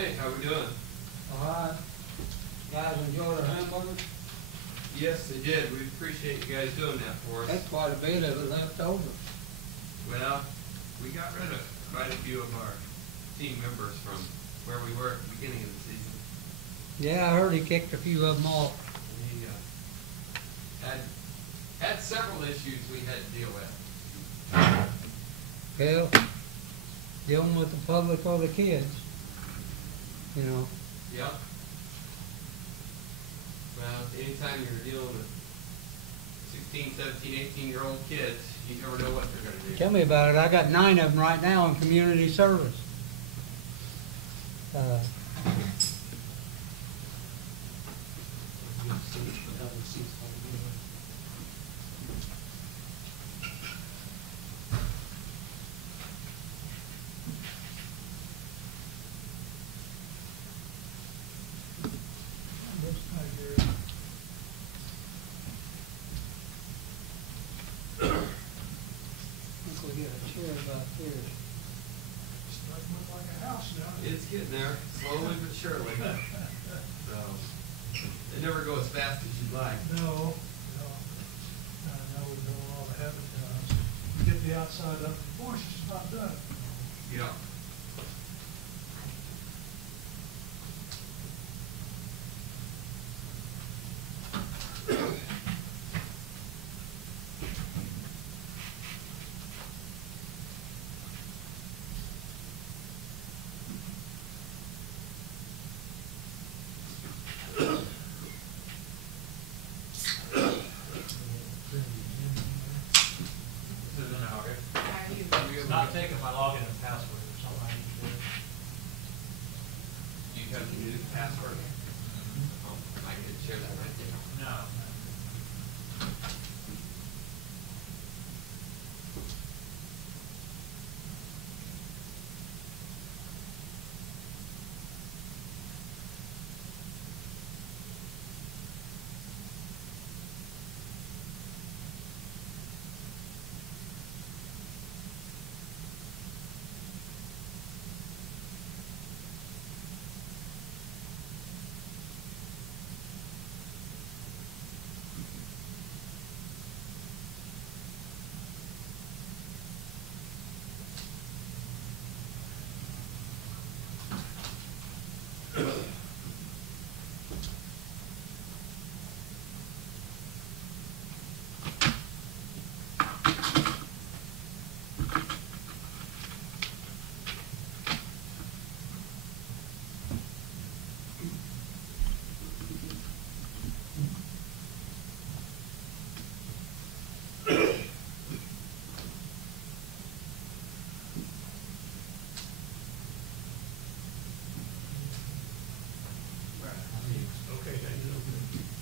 Hey, how we doing? All right. Guys enjoy their hamburgers? Yes, they did. We appreciate you guys doing that for us. That's quite a bit of it left over. Well, we got rid of quite a few of our team members from where we were at the beginning of the season. Yeah, I heard he kicked a few of them off. We had several issues we had to deal with. Well, dealing with the public or the kids, you know. Yep. Well, anytime you're dealing with 16, 17, 18-year-old kids, you never know what they're going to do. Tell me about it. I got 9 of them right now in community service. It's getting there, slowly but surely. So, they never go as fast as you'd like. No. I know we're doing all the habit downs. You get the outside up before she's not done. Yeah. Not taking my login and password or something I need to do. Do you have to use the password? Oh, I can share that right there. No.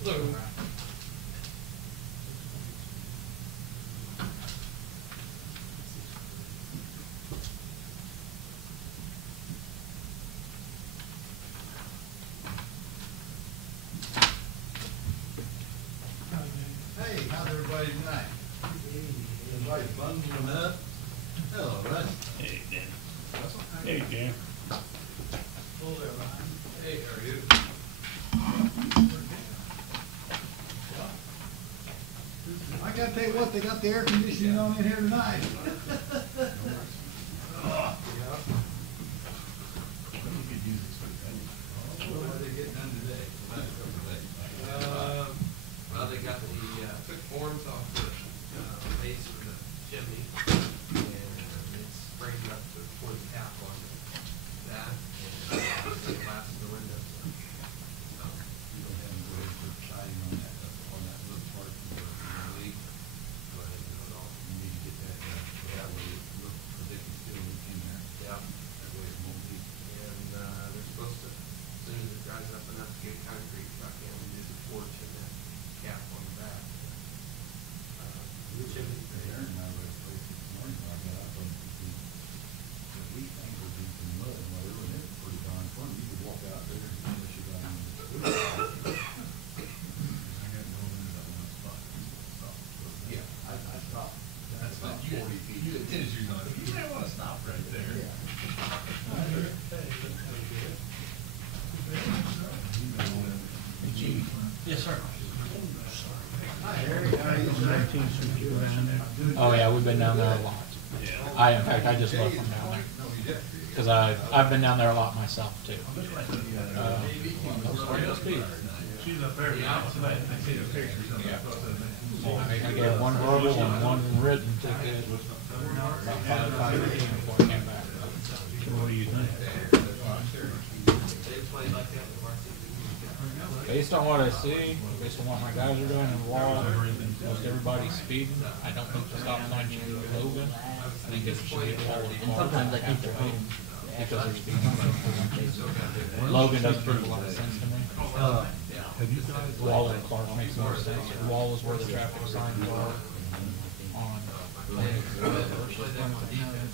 Hello. Hey, how's everybody tonight? Everybody bundling up? Hello, Russ. Hey, Dan. Russell? Hey, Dan. Hello there, Ryan. Hey, how are you? I gotta tell you what, they got the air conditioning on in here tonight. What are they getting done today? Well, they got the, took forms off the, base for the chimney, and it's framed up to pour the cap on that, and the glass in the window. So, You don't have to go in for siding on that little part of the leak. go ahead and do it all. You need to get that done, so that way Yes, sir. Oh yeah, we've been down there a lot. In fact, I just left from down there. Because I've been down there a lot myself too. She's up there. I see the pictures of Yeah. I gave one verbal and one written ticket about 5:15 before I came back. What do you think? They play like that in the varsity. Based on what I see, based on what my guys are doing in the wall, most everybody's speeding. I don't think the stop sign should be Logan. I think it should be all of And sometimes I think they're home. because they're speeding. Logan doesn't make a lot of sense to me. Wall and Clark makes more sense. Wall is where the traffic signs are on.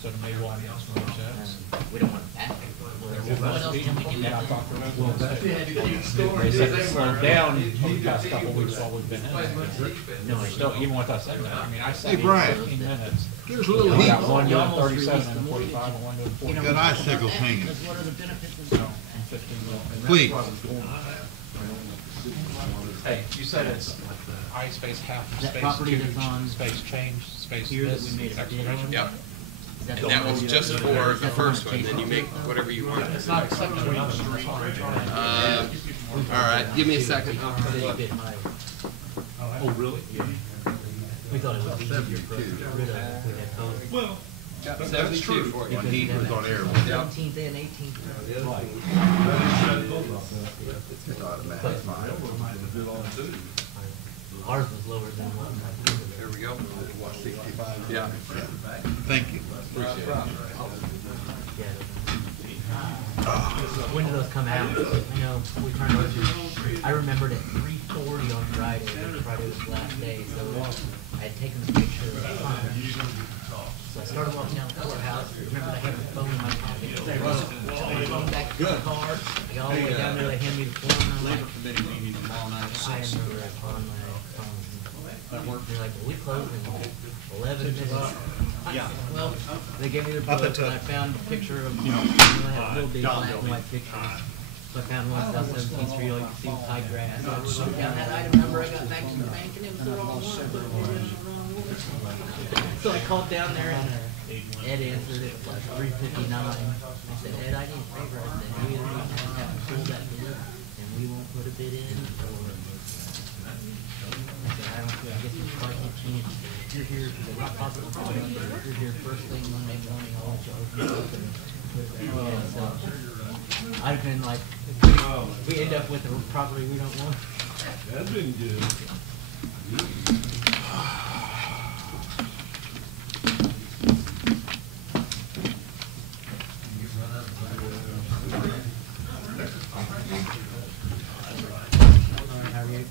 So to me, wall makes more sense. We don't want that. What else can we do? Yeah, I talked to them. They said it slowed down the past couple weeks while we've been in it. No, I Still, even with us in there, I mean, I said Hey, Brian. 15 minutes. Give us a little We heat. got one doing 37 and a 45 and one doing 40. Got icicles hanging. Because what are the benefits of So, that? 15 minutes. Please. Hey, you said it's I space half, That space property two, that's on space change, space Here that this, we made a bid exclamation. on? Yep, Is that and the that one was you- just is for that the first one, Chase then you make Hospital? whatever you want. It's not accepting another All right, give me a second. It's a little bit higher. Oh, really? We thought it would be easier for us to get rid of it if we had both. Well, That's true. When he was on air. 17th and 18th. It's automatic. Ours was lower than what There we go. What, 65? Yeah. Thank you. Yeah. When do those come out? I know we turned those in. I remembered at 3:40 on Friday. Friday was the last day, so I had taken a picture of the fund. So I started walking down the courthouse. Remember I had the phone in my pocket. So I took my phone back to the car. I got all the way down there. They handed me the form. And I'm like, I remember I pawned my phone. They're like, well, we close in 11 minutes. Yeah. Well, they gave me the book, and I found a picture of, I have little big black and white pictures. So I found one South 17th Street, all you can see was high grass. So I wrote down that item number, I got back to the bank, and it was the wrong one. So I called down there, and Ed answered it, it was like 3:59. I said, Ed, I need a favor. I said, we either need to have to pull that bid, and we won't put a bid in, or I guess you probably can't change it. If you're here, it's not possible to put it up, but if you're here first thing Monday morning, I'll let you open it up and put it back in. So I've been like, if we end up with a property we don't want. That's been good. How are you?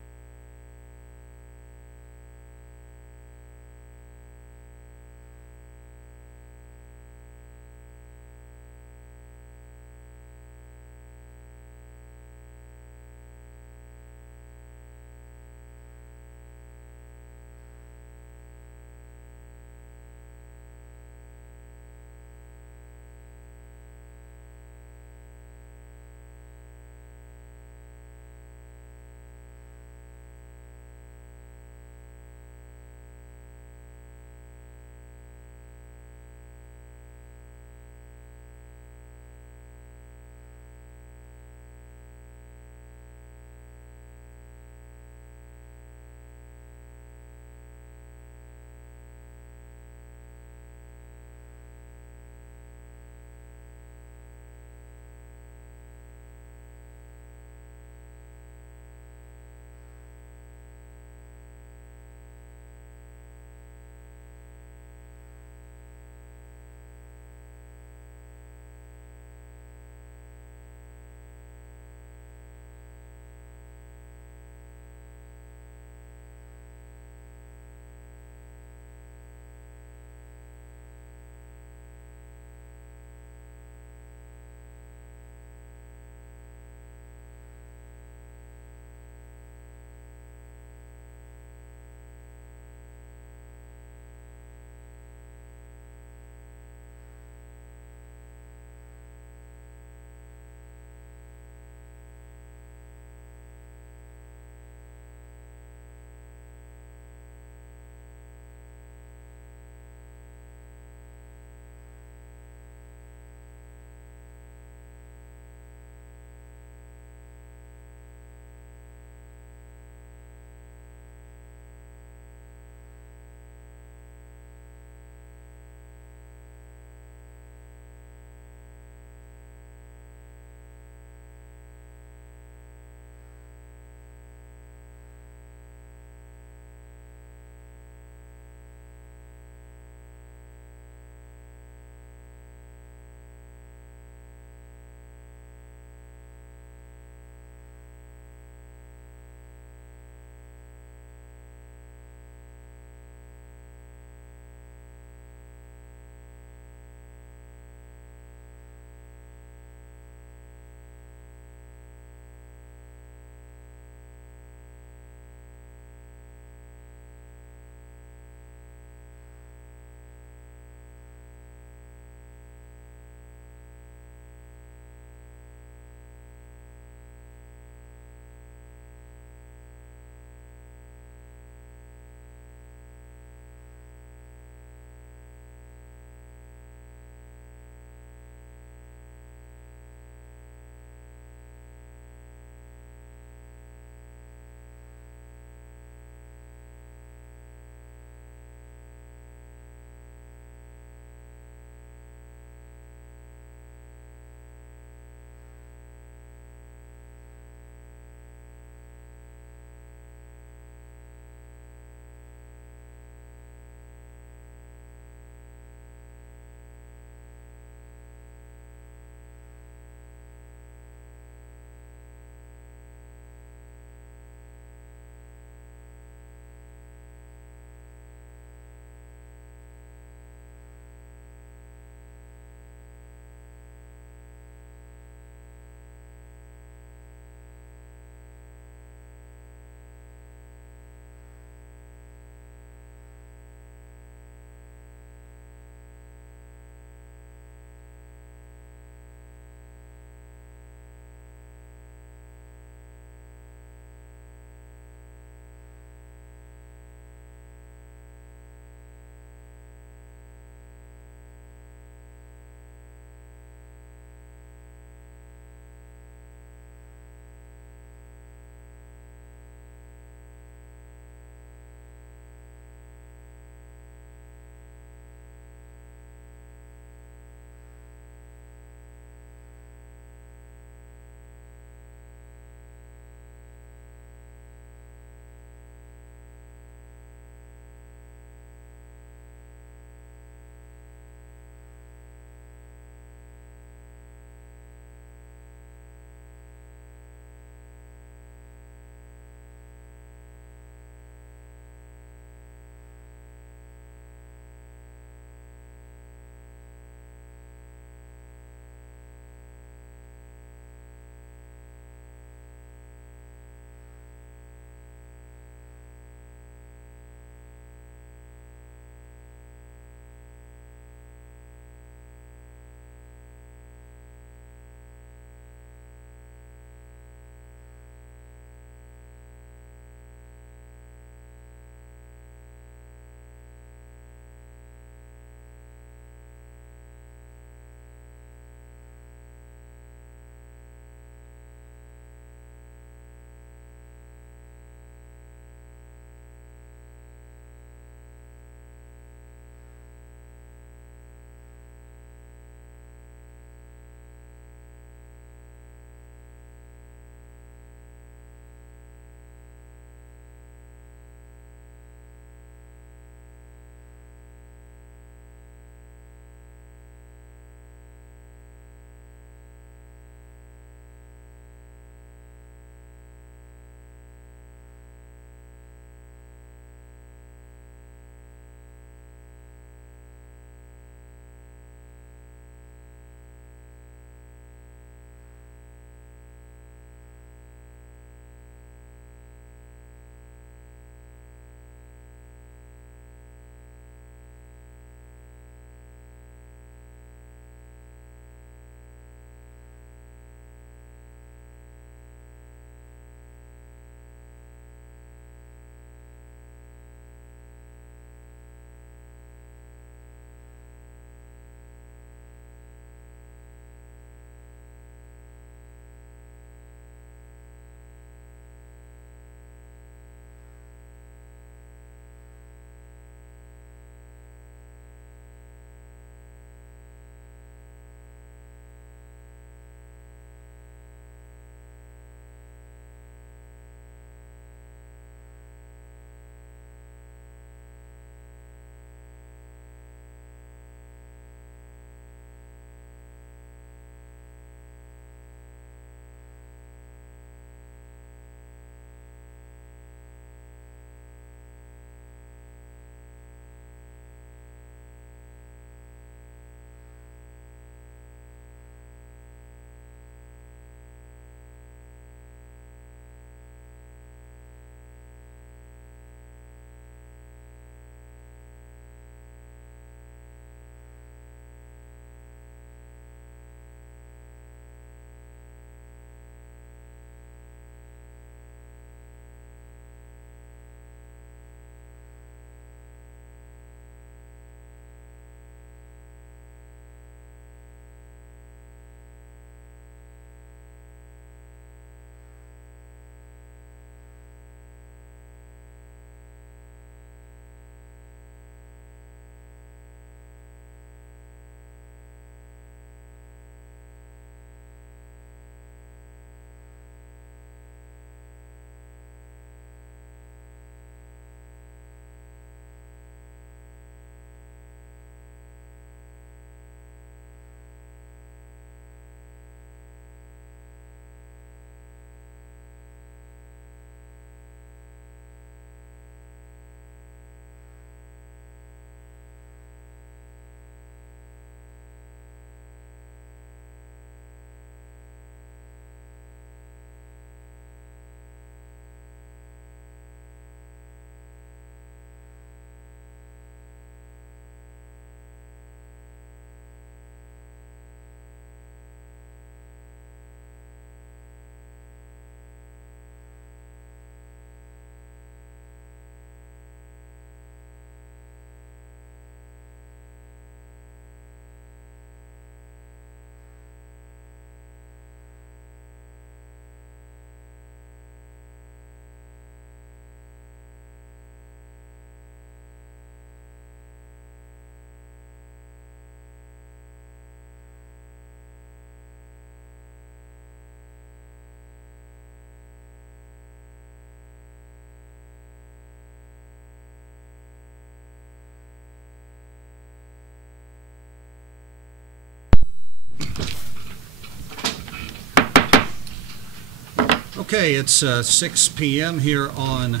Okay, it's 6 p.m. here on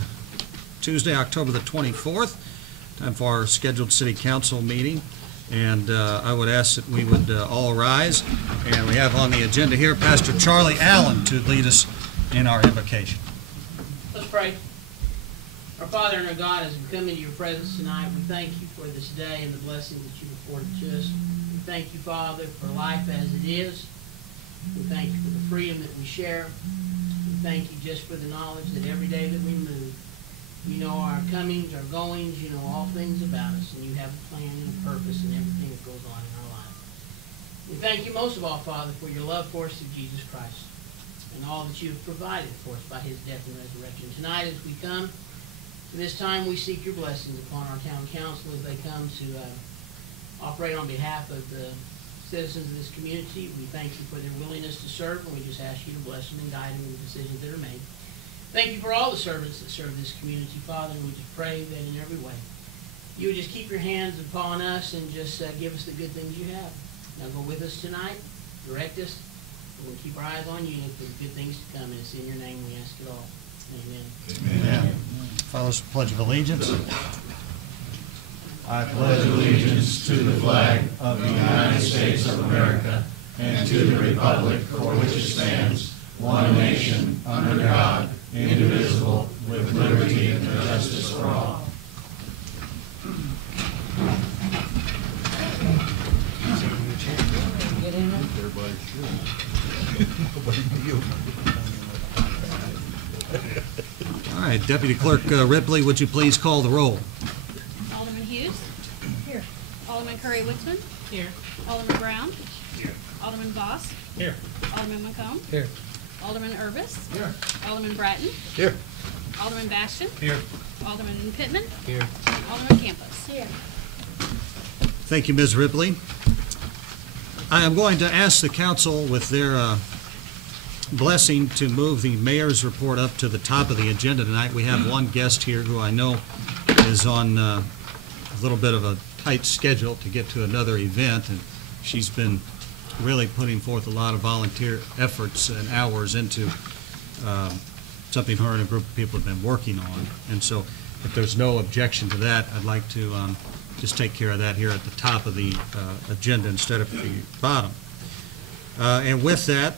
Tuesday, October the 24th. Time for our scheduled city council meeting. And I would ask that we would all rise. And we have on the agenda here Pastor Charlie Allen to lead us in our invocation. Let's pray. Our Father and our God, as we come into your presence tonight, we thank you for this day and the blessing that you've afforded to us. We thank you, Father, for life as it is. We thank you for the freedom that we share. We thank you just for the knowledge that every day that we move, you know our comings, our goings, you know all things about us, and you have a plan and a purpose in everything that goes on in our life. We thank you most of all, Father, for your love for us through Jesus Christ and all that you have provided for us by his death and resurrection. Tonight, as we come to this time, we seek your blessings upon our town council as they come to operate on behalf of the citizens of this community. We thank you for their willingness to serve, and we just ask you to bless them and guide them in the decisions that are made. Thank you for all the servants that serve this community, Father, and we just pray that in every way you would just keep your hands upon us and just give us the good things you have. Now go with us tonight, direct us, and we'll keep our eyes on you and for the good things to come. And it's in your name we ask it all. Amen. Amen. Fellows, pledge of allegiance. I pledge allegiance to the flag of the United States of America and to the republic for which it stands, one nation, under God, indivisible, with liberty and justice for all. Get in there? Everybody should. All right, Deputy Clerk Ripley, would you please call the roll? Alderman Hughes. Here. Alderman Curry Woodsman. Here. Alderman Brown. Here. Alderman Voss. Here. Alderman McComb. Here. Alderman Urbis. Here. Alderman Bratton. Here. Alderman Bastian. Here. Alderman Pittman. Here. Alderman Campos. Here. Thank you, Ms. Ripley. I am going to ask the council with their blessing to move the mayor's report up to the top of the agenda tonight. We have one guest here who I know is on a little bit of a tight schedule to get to another event, and she's been really putting forth a lot of volunteer efforts and hours into something her and a group of people have been working on. And so if there's no objection to that, I'd like to just take care of that here at the top of the agenda instead of the bottom. And with that,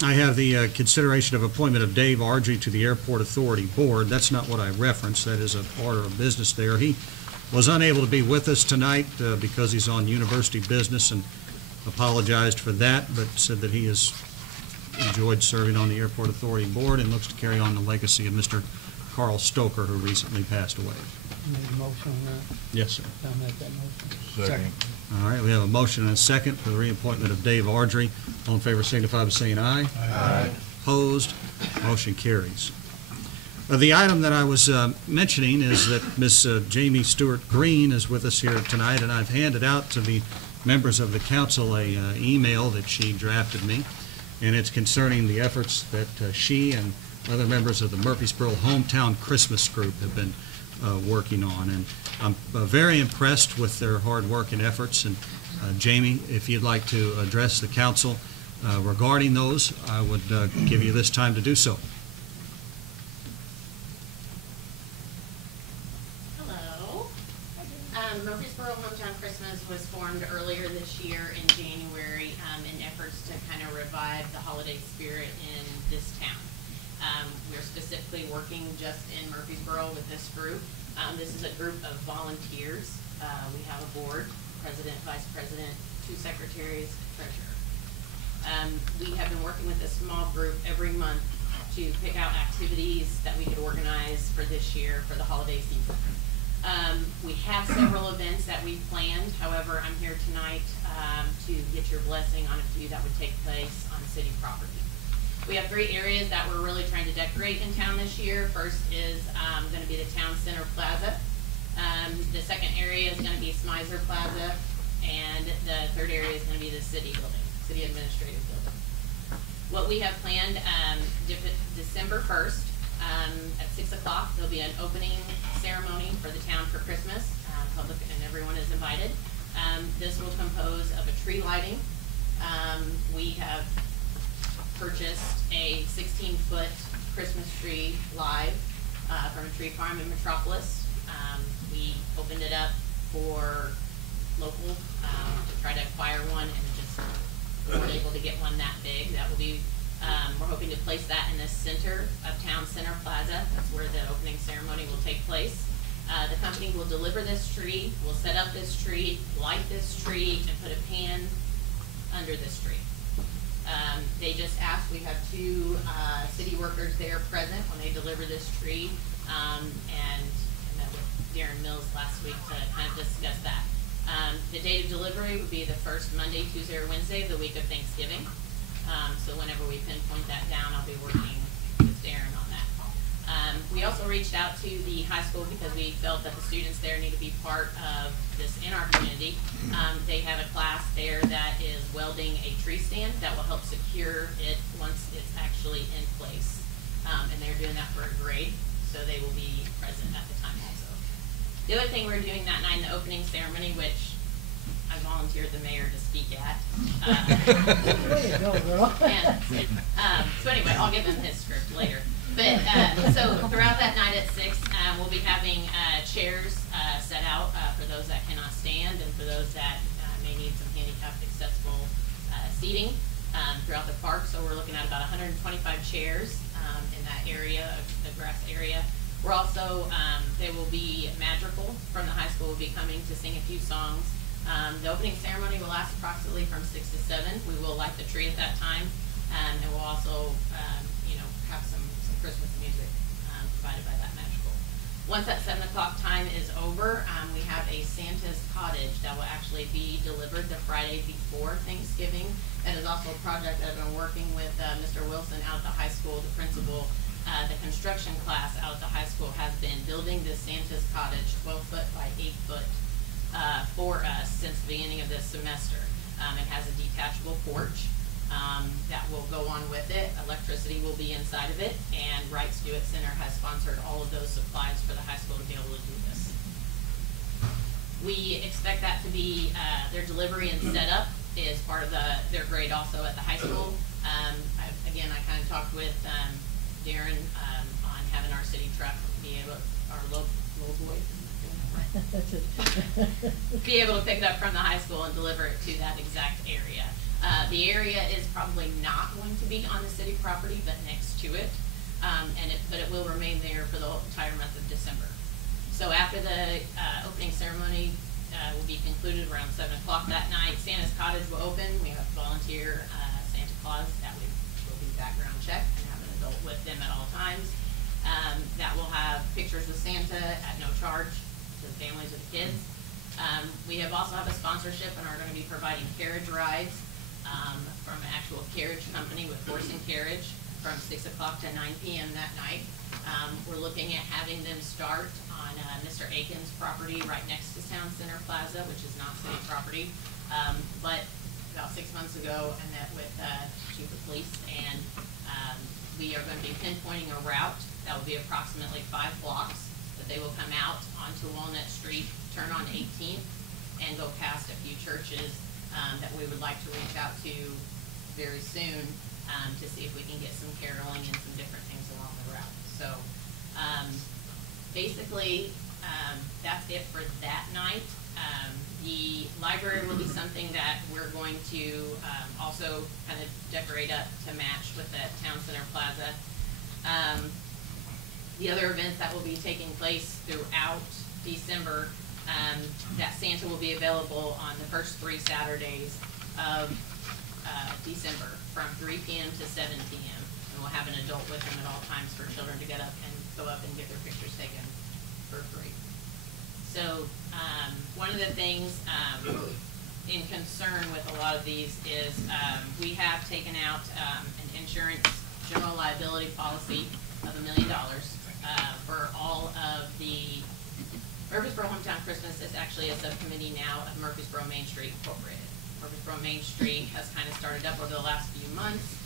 I have the consideration of appointment of Dave Ardrey to the Airport Authority Board. That's not what I referenced. That is an order of business there. He was unable to be with us tonight because he's on university business and apologized for that, but said that he has enjoyed serving on the Airport Authority Board and looks to carry on the legacy of Mr. Carl Stoker, who recently passed away. Need a motion on that? Yes, sir. I'll make that motion. Second. All right, we have a motion and a second for the reappointment of Dave Ardrey. All in favor signify by saying aye. Aye. Opposed? Motion carries. The item that I was mentioning is that Miss Jamie Stewart Green is with us here tonight, and I've handed out to the members of the council a email that she drafted me, and it's concerning the efforts that she and other members of the Murphysboro Hometown Christmas Group have been working on. And I'm very impressed with their hard work and efforts. And Jamie, if you'd like to address the council regarding those, I would give you this time to do so. Hello. Murphysboro Hometown Christmas was formed earlier this year in January in efforts to kind of revive the holiday spirit in this town. We're specifically working just in Murphysboro with this group. This is a group of volunteers. We have a board, president, vice president, 2 secretaries, treasurer. We have been working with a small group every month to pick out activities that we could organize for this year for the holiday season. We have several events that we've planned. However, I'm here tonight to get your blessing on a few that would take place on city property. We have 3 areas that we're really trying to decorate in town this year. First is going to be the Town Center Plaza. The second area is going to be Smizer Plaza. And the third area is going to be the city building, city administrative building. What we have planned, December 1st, at 6 o'clock, there'll be an opening ceremony for the town for Christmas. Public and everyone is invited. This will compose of a tree lighting, We have purchased a 16-foot Christmas tree live from a tree farm in Metropolis. We opened it up for local to try to acquire one, and just weren't able to get one that big. That will be, we're hoping to place that in the center of Town Center Plaza. That's where the opening ceremony will take place. The company will deliver this tree, will set up this tree, light this tree, and put a pan under this tree. They just asked, we have two city workers there present when they deliver this tree, and I met with Darren Mills last week to kind of discuss that. The date of delivery would be the first Monday, Tuesday, or Wednesday of the week of Thanksgiving. So whenever we pinpoint that down, I'll be working with Darren on that. We also reached out to the high school because we felt that the students there need to be part of this in our community. They have a class there that is welding a tree stand that will help secure it once it's actually in place. And they're doing that for a grade, so they will be present at the time also. The other thing we're doing that night in the opening ceremony, which I volunteered the mayor to speak at. Way to go, girl. So anyway, I'll give him his script later. But so throughout that night at 6, we'll be having chairs set out for those that cannot stand and for those that may need some handicapped accessible seating throughout the park. So we're looking at about 125 chairs in that area, the grass area. We're also, there will be Madrigal from the high school will be coming to sing a few songs. The opening ceremony will last approximately from 6 to 7. We will light the tree at that time, and we'll also, have some Christmas music provided by that Madrigal. Once that 7 o'clock time is over, we have a Santa's Cottage that will actually be delivered the Friday before Thanksgiving. That is also a project that I've been working with Mr. Wilson out at the high school, the principal. The construction class out at the high school has been building this Santa's Cottage 12-foot by 8-foot for us since the beginning of this semester. It has a detachable porch that will go on with it. Electricity will be inside of it, and Rights Do It Center has sponsored all of those supplies for the high school to be able to do this. We expect that to be their delivery and setup is part of their grade also at the high school. I kind of talked with Darren on having our city truck be able, our low boy, be able to pick it up from the high school and deliver it to that exact area. The area is probably not going to be on the city property, but next to it, but it will remain there for the entire month of December. So after the opening ceremony will be concluded around 7 o'clock that night, Santa's Cottage will open. We have volunteer Santa Claus that will be background checked and have an adult with them at all times. That will have pictures of Santa at no charge to the families of the kids. We also have a sponsorship and are going to be providing carriage rides from an actual carriage company with horse and carriage from 6 o'clock to 9 p.m. that night. We're looking at having them start on Mr. Aiken's property right next to Town Center Plaza, which is not city property. But about 6 months ago, I met with Chief of Police, and we are going to be pinpointing a route that will be approximately 5 blocks, that they will come out onto Walnut Street, turn on 18th, and go past a few churches that we would like to reach out to very soon to see if we can get some caroling and some different things along the route. So basically, that's it for that night. The library will be something that we're going to also kind of decorate up to match with that Town Center Plaza. The other events that will be taking place throughout December, that Santa will be available on the first 3 Saturdays of December from 3 p.m. to 7 p.m. And we'll have an adult with them at all times for children to get up and go up and get their pictures taken for free. So one of the things in concern with a lot of these is we have taken out an insurance general liability policy of $1 million for all of the Murphysboro Hometown Christmas is actually a subcommittee now of Murphysboro Main Street Incorporated. Murphysboro Main Street has kind of started up over the last few months,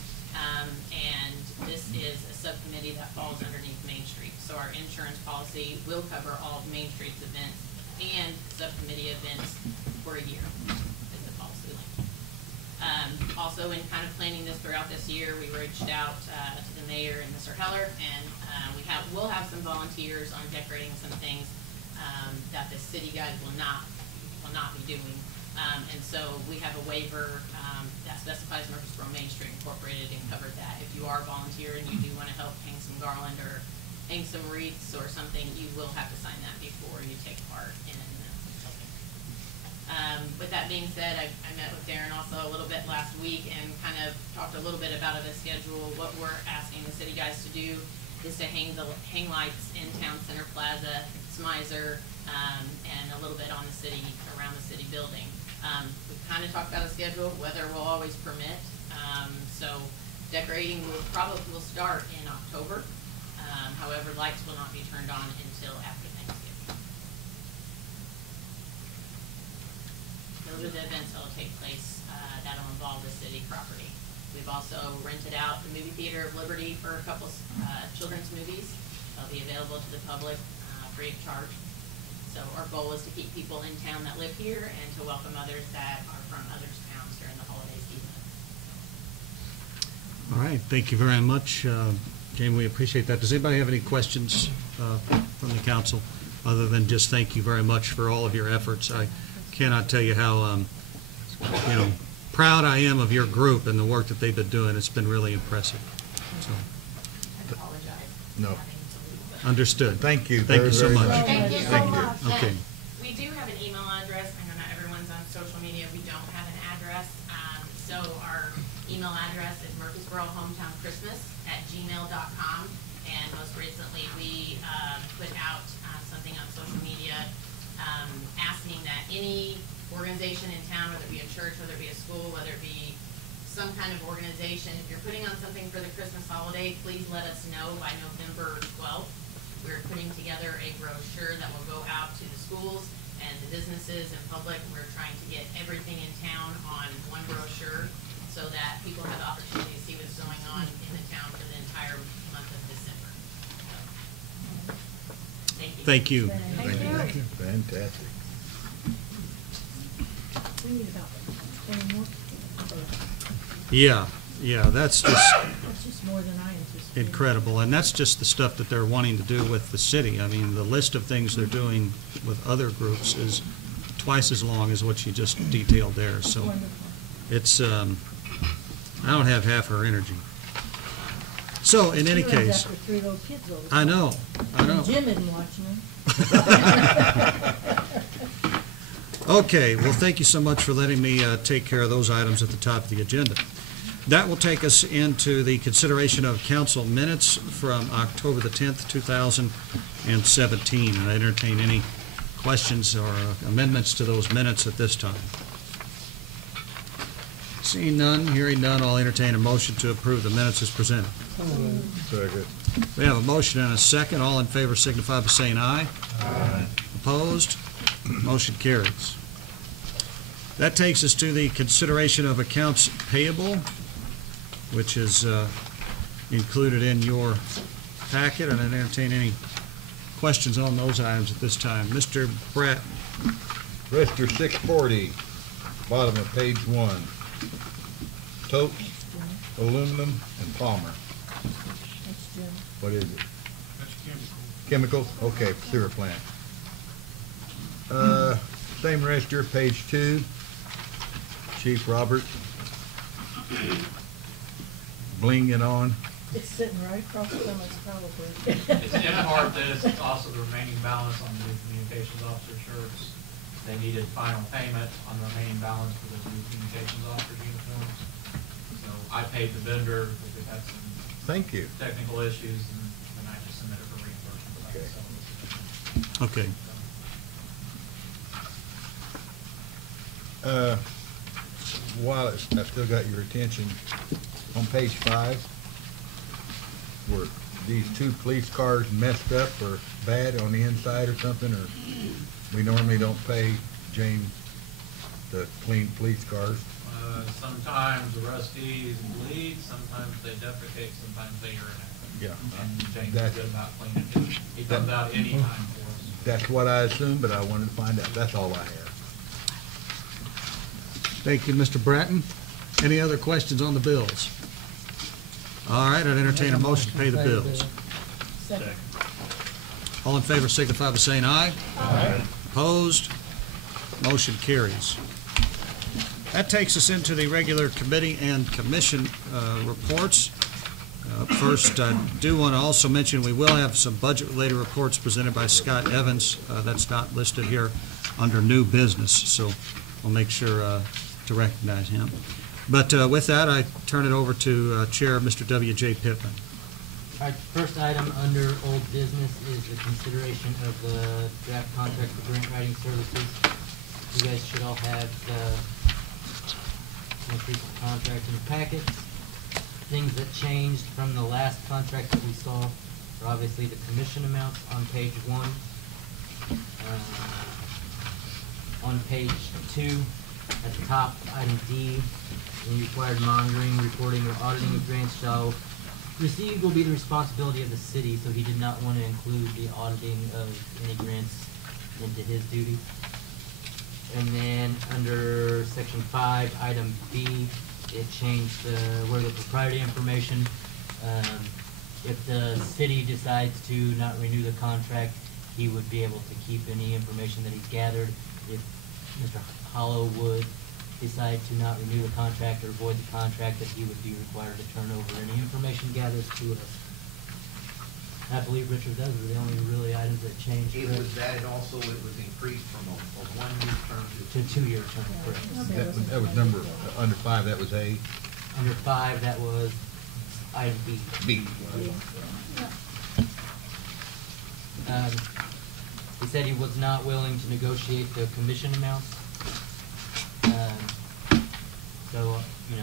and this is a subcommittee that falls underneath Main Street. So our insurance policy will cover all of Main Street's events and subcommittee events for a year, is the policy length. Also, in kind of planning this throughout this year, we reached out to the mayor and Mr. Heller, and we'll have some volunteers on decorating some things that the city guys will not be doing. And so we have a waiver that specifies Murphysboro Main Street Incorporated and covered that. If you are a volunteer and you do want to help hang some garland or hang some wreaths or something, you will have to sign that before you take part in helping. With that being said, I met with Darren also a little bit last week and kind of talked a little bit about the schedule. What we're asking the city guys to do is to hang lights in Town Center Plaza, Smizer, and a little bit on the city, around the city building. We've kind of talked about a schedule, weather will always permit. So decorating will start in October. However, lights will not be turned on until after Thanksgiving. Those are the events that will take place that'll involve the city property. We've also rented out the movie theater of Liberty for a couple children's movies. They'll be available to the public free of charge. So our goal is to keep people in town that live here and to welcome others that are from other towns during the holiday season. All right, thank you very much, Jamie. We appreciate that. Does anybody have any questions from the council, other than just thank you very much for all of your efforts? I cannot tell you how proud I am of your group and the work that they've been doing. It's been really impressive. So, I apologize. No. Understood. Thank you. Thank you so much. Thank you so much. Okay. We do have an email address. I know not everyone's on social media. We don't have an address. So our email address is murphysborohometown.christmas@gmail.com. And most recently, we put out something on social media asking that any organization in town, whether it be a church, whether it be a school, whether it be some kind of organization, if you're putting on something for the Christmas holiday, please let us know by November 12th. We're putting together a brochure that will go out to the schools and the businesses and public. We're trying to get everything in town on one brochure so that people have the opportunity to see what's going on in the town for the entire month of December. So, thank you. Thank you. Thank you. Fantastic. We need about 20 more. Yeah, that's just That's just more than I anticipated. incredible, and that's just the stuff that they're wanting to do with the city. I mean, the list of things they're doing with other groups is twice as long as what you just detailed there. So Wonderful. it's I don't have half her energy. So in any She runs case, after 3 little kids all the I time. know. And Jim isn't watching them. Okay, well, thank you so much for letting me take care of those items at the top of the agenda. That will take us into the consideration of council minutes from October the 10th, 2017. And I entertain any questions or amendments to those minutes at this time. Seeing none, hearing none, I'll entertain a motion to approve the minutes as presented. Second. We have a motion and a second. All in favor signify by saying aye. Aye. Opposed? Motion carries. That takes us to the consideration of accounts payable, which is included in your packet, and I entertain any questions on those items at this time. Mr. Bratton. Register 640, bottom of page 1. Totes, aluminum, and Palmer. That's Jim. What is it? Chemicals? Okay, sewer plant. Same register, page 2. Chief Robert. Blinging on. It's sitting right across from us probably. It's in part this, it's also the remaining balance on the new communications officer shirts. They needed final payment on the remaining balance for those new communications officer uniforms. So I paid the vendor because we've had some Thank you. technical issues, and I just submitted for reimbursement. Okay. So, Okay. While I still got your attention, on page 5, were these 2 police cars messed up or bad on the inside or something, or we normally don't pay James to clean police cars? sometimes the rusties bleed, sometimes they defecate, sometimes they urinate. Yeah. And James is That's- good about cleaning it. He comes out anytime for us. That's what I assumed, but I wanted to find out. That's all I have. Thank you, Mr. Bratton. Any other questions on the bills? All right, I'd entertain a motion to pay the bills. Second. All in favor signify by saying aye. Aye. Opposed? Motion carries. That takes us into the regular committee and commission reports. First, I do want to also mention we will have some budget-related reports presented by Scott Evans. That's not listed here under new business, so we'll make sure to recognize him. But with that, I turn it over to Chair Mr. W.J. Pittman. All right, first item under old business is the consideration of the draft contract for grant writing services. You guys should all have the most recent contract in the packet. Things that changed from the last contract that we saw are obviously the commission amounts on page 1. On page 2, at the top, item D, any required monitoring, reporting, or auditing of grants shall received will be the responsibility of the city, so he did not want to include the auditing of any grants into his duty. And then under section 5, item B, it changed where the propriety information, if the city decides to not renew the contract, he would be able to keep any information that he's gathered. If Mr. Hollow would decide to not renew the contract or void the contract, that he would be required to turn over any information gathered to us. I believe, Richard, those were the only really items that changed. It correct? was that, and also it was increased from a 1-year term To a 2-year term, correct. That was number, under 5, that was A. Under 5, that was item B. B. He said he was not willing to negotiate the commission amounts. So,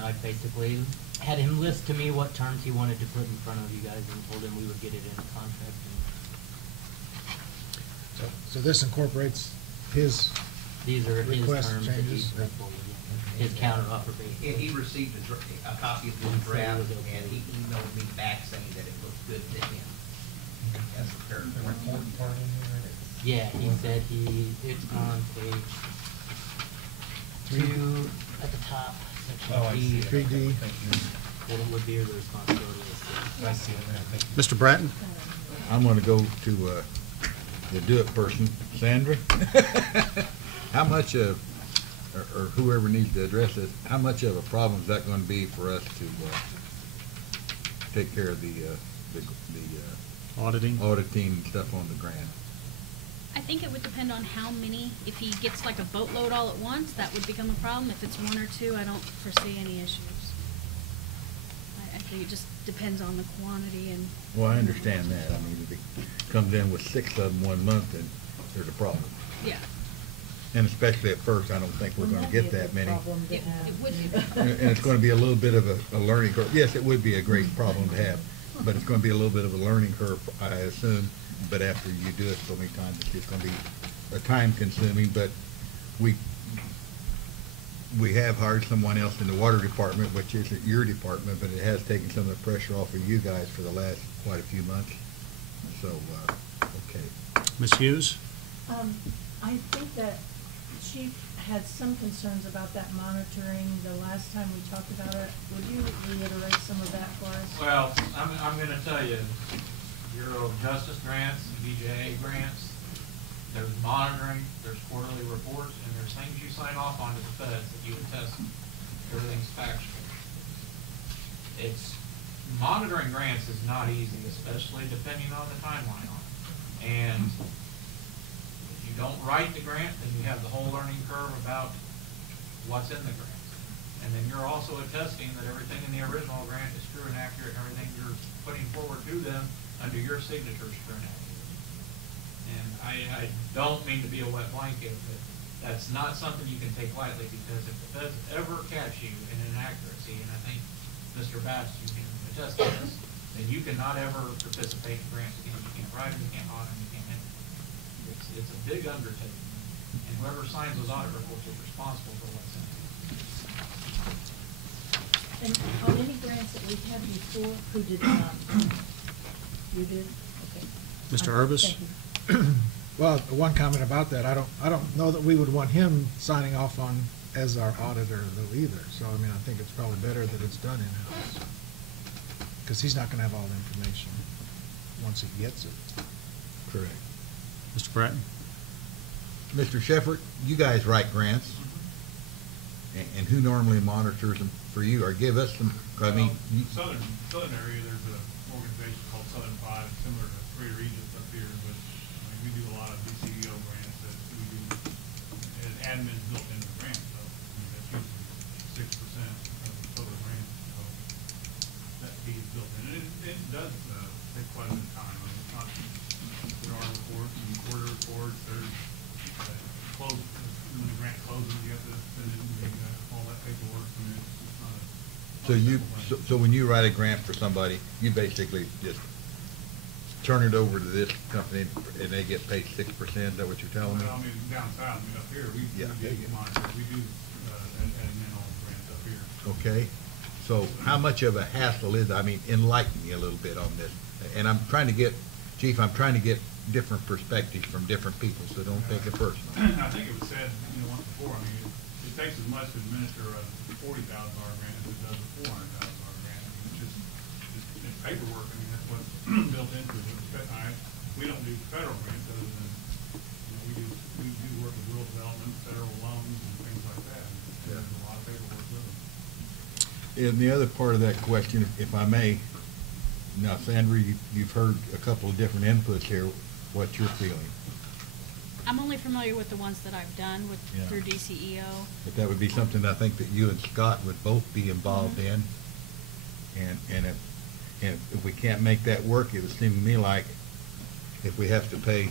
I basically had him list to me what terms he wanted to put in front of you guys and told him we would get it in the contract. So this incorporates his These are his request terms that he changes? put forward, yeah. His counter offer basically. He received a copy of the draft, and he emailed me back saying that it looked good to him. As prepared. Yeah, he said it's on page 2 at the top, section D. 3D. That it would be the responsibility of the city. Mr. Bratton? I'm gonna go to the do-it person, Sandra. How much of, or whoever needs to address this, how much of a problem is that gonna be for us to take care of the Auditing? auditing and stuff on the grant? I think it would depend on how many. If he gets like a boatload all at once, that would become a problem. If it's 1 or 2, I don't foresee any issues. I think it just depends on the quantity and. Well, I understand that. I mean, if it comes in with 6 of them 1 month, then there's a problem. Yeah. And especially at first, I don't think we're gonna get that many. It would be. And it's gonna be a little bit of a learning curve. Yes, it would be a great problem to have, but it's gonna be a little bit of a learning curve, I assume. But after you do it so many times, it's just gonna be a time consuming, but we have hired someone else in the water department, which isn't your department, but it has taken some of the pressure off of you guys for the last quite a few months. So, okay. Ms. Hughes? I think that Chief had some concerns about that monitoring the last time we talked about it. Would you reiterate some of that for us? Well, I'm gonna tell you, Bureau of Justice grants, BJA grants, there's monitoring, there's quarterly reports, and there's things you sign off on to the feds that you attest everything's factual. Monitoring grants is not easy, especially depending on the timeline on it. And if you don't write the grant, then you have the whole learning curve about what's in the grant. And then you're also attesting that everything in the original grant is true and accurate, and everything you're putting forward to them under your signature is true and accurate. And I don't mean to be a wet blanket, but that's not something you can take lightly, because if the feds ever catch you in inaccuracy, and I think Mr. Bass, you can attest to this, then you cannot ever participate in grants again. You can't write them, you can't audit them, you can't enter them. It's a big undertaking, and whoever signs those audit reports is responsible for what's in them. And on any grants that we've had before, who did not? You did? Okay. Mr. Urbis? Thank you. Well, one comment about that, I don't know that we would want him signing off on as our auditor though either. So, I mean, I think it's probably better that it's done in-house. Because he's not gonna have all the information once he gets it. Correct. Mr. Bratton? Mr. Shepard, you guys write grants, and who normally monitors them for you, or give us some, I mean, Southern area, there's an organization called Southern Five, similar to Three Regents up here, but, I mean, we do a lot of DCEO grants that we do, and admin's built into the grant, so, I mean, that's usually 6% of the total grant, so that fee is built in, and it does, take quite a bit of time. I mean, it's not, there are reports, and quarter reports, there's, close, when the grant closes, you have to send in all that paperwork, and it's not a. so you, so when you write a grant for somebody, you basically just turn it over to this company, and they get paid 6%, is that what you're telling me? Well, I mean, down south, I mean, up here, we do monitor, we do, admin all the grants up here. Okay, so how much of a hassle is, I mean, enlighten me a little bit on this. And I'm trying to get, Chief, I'm trying to get different perspectives from different people, so don't take it personal. I think it was said, once before, I mean, it takes as much to administer a $40,000 grant as it does a $400,000 grant. I mean, it's paperwork, I mean, that's what's built into it. We don't do federal grants other than, we do work with rural development, federal loans, and things like that. And there's a lot of paperwork with them. And the other part of that question, if I may, now, Sandra, you've heard a couple of different inputs here. What's your feeling? I'm only familiar with the ones that I've done with, Yeah. through DCEO. But that would be something I think that you and Scott would both be involved in. And if we can't make that work, it would seem to me like if we have to pay,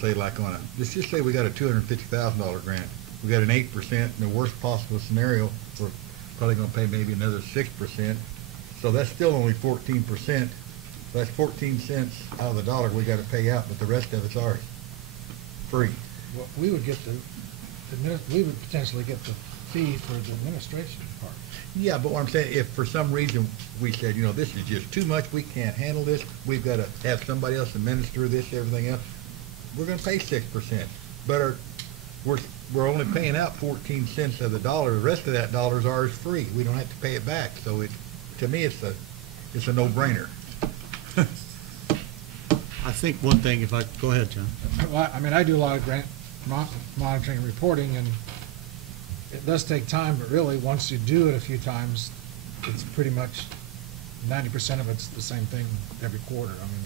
say like on a, let's just say we got a $250,000 grant. We got an 8%, in the worst possible scenario, we're probably gonna pay maybe another 6%. So that's still only 14%. That's 14 cents out of the dollar we gotta pay out, but the rest of it's ours, free. Well, we would get we would potentially get the fee for the administration part. Yeah, but what I'm saying, if for some reason we said, this is just too much, we can't handle this, we've gotta have somebody else administer this, everything else, we're gonna pay 6%. But we're only paying out 14 cents of the dollar, the rest of that dollar is ours free. We don't have to pay it back, so to me, it's a no-brainer. I think one thing, if I, go ahead, John. Well, I mean, I do a lot of grant monitoring and reporting, and it does take time, but really, once you do it a few times, it's pretty much 90% of it's the same thing every quarter. I mean,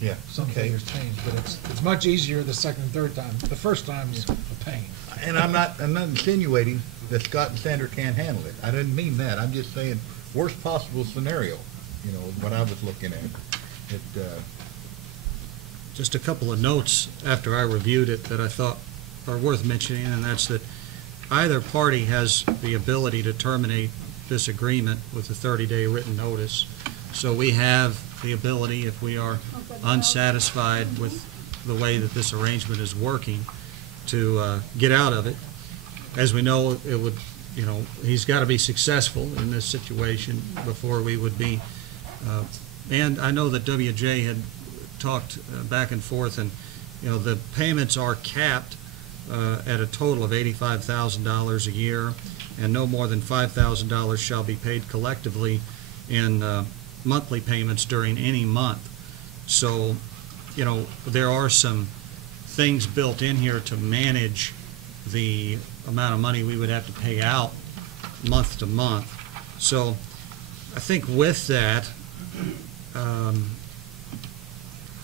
Yeah, some okay. figures change, but it's much easier the second and third time. The first time's a pain. And I'm not insinuating that Scott and Sandra can't handle it. I didn't mean that. I'm just saying, worst possible scenario, what I was looking at. Just a couple of notes after I reviewed it that I thought are worth mentioning, and that's that either party has the ability to terminate this agreement with a 30-day written notice. So we have the ability, if we are unsatisfied with the way that this arrangement is working, to get out of it. As we know, it would, he's got to be successful in this situation before we would be. And I know that WJ had talked back and forth, and the payments are capped at a total of $85,000 a year, and no more than $5,000 shall be paid collectively in monthly payments during any month. So, there are some things built in here to manage the amount of money we would have to pay out month to month. So, I think with that,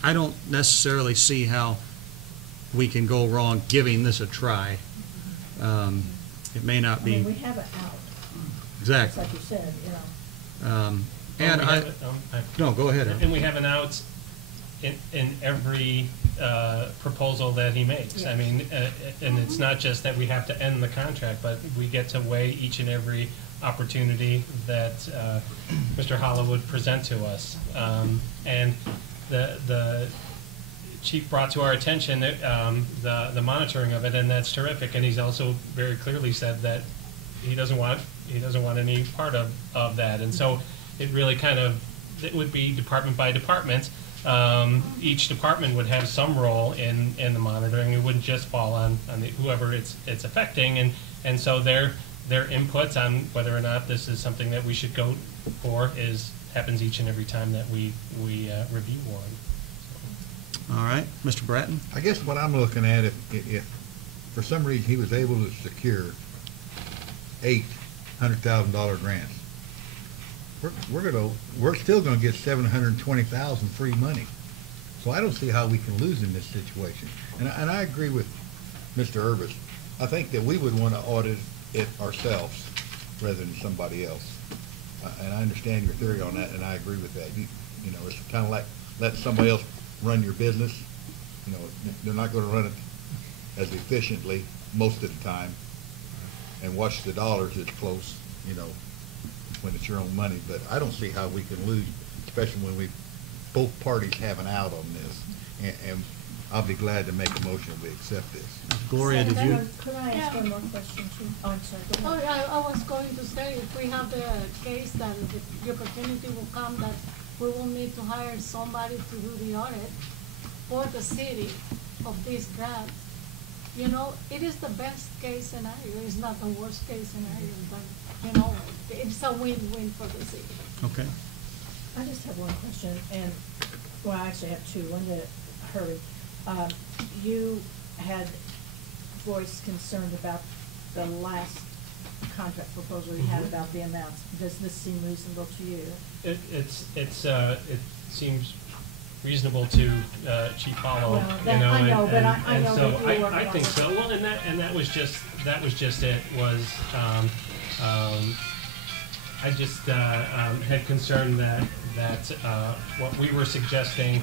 I don't necessarily see how we can go wrong giving this a try. It may not be. I mean, we have it out. Exactly. Like you said, And no, go ahead. And we have an out in every proposal that he makes. I mean, and it's not just that we have to end the contract, but we get to weigh each and every opportunity that Mr. Hollow would present to us. And the chief brought to our attention the monitoring of it, and that's terrific. And he's also very clearly said that he doesn't want any part of that. And so it really it would be department by department. Each department would have some role in the monitoring. It wouldn't just fall on whoever it's affecting. And And so their inputs on whether or not this is something that we should go for happens each and every time that we review one. All right, Mr. Bratton? I guess what I'm looking at, if for some reason he was able to secure $800,000 grants, we're still gonna get $720,000 free money. So I don't see how we can lose in this situation. And I agree with Mr. Urbis. I think that we would want to audit it ourselves rather than somebody else. And I understand your theory on that, and I agree with that. You know, it's kind of like let somebody else run your business. You know, they're not going to run it as efficiently most of the time, and watch the dollars as close, you know, when it's your own money. But I don't see how we can lose, especially when both parties have an out on this. And I'll be glad to make a motion if we accept this. Gloria, did you? Could I ask one more question too? Oh, I'm sorry. Go ahead. I was going to say, if we have the case that the opportunity will come that we will need to hire somebody to do the audit for the city of this grant, you know, it is the best case scenario. It's not the worst case scenario, but, you know, it's a win-win for the city. Okay. I just have one question, and, well, I actually have two. One to hurry. You had voiced concern about the last contract proposal you had about the amounts. Does this seem reasonable to you? It seems reasonable to Chief Hollow, Well, you know, I know, but I and know so that you were I think so. Well, and that was just it. Was I just had concern that what we were suggesting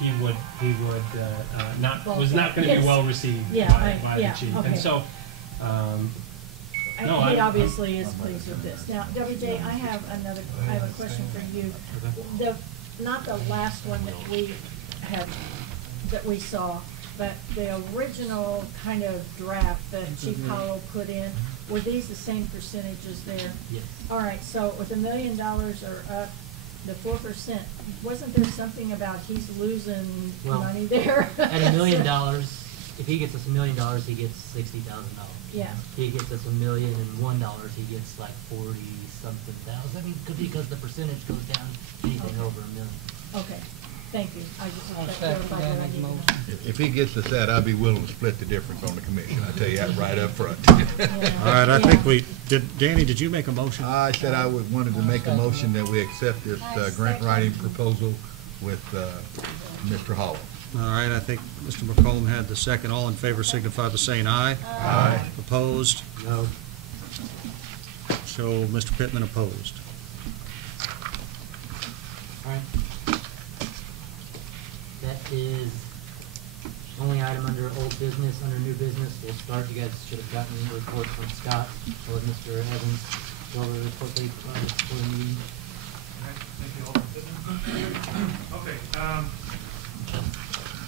he would was not going to be well received by the chief, okay. and so. He obviously is pleased with this. Now, WJ, I have a question for you. Not the last one that we saw, but the original kind of draft that Chief Hollow put in, were these the same percentages there? Yes. All right, so with $1 million or up, the 4%, wasn't there something about he's losing money there? At $1 million, if he gets us $1 million, he gets $60,000. Yeah. If he gets us $1,001,000, he gets like 40-something thousand, because the percentage goes down anything over $1 million. Okay, thank you. I just I'll clarified second what I Danny's needed to know. motion. If he gets us that, I'd be willing to split the difference on the commission. I tell you that right up front. All right, I think Danny, did you make a motion? I said I wanted to make a motion that we accept this grant writing proposal with Mr. Hollow. All right, I think Mr. McComb had the second. All in favor signify by saying aye. Aye. Opposed? No. So Mr. Pittman opposed. All right. That is only item under old business. Under new business, we'll start. You guys should have gotten a report from Scott. Or Mr. Evans go over the report they provided for the meeting. Thank you, Alderman. Okay,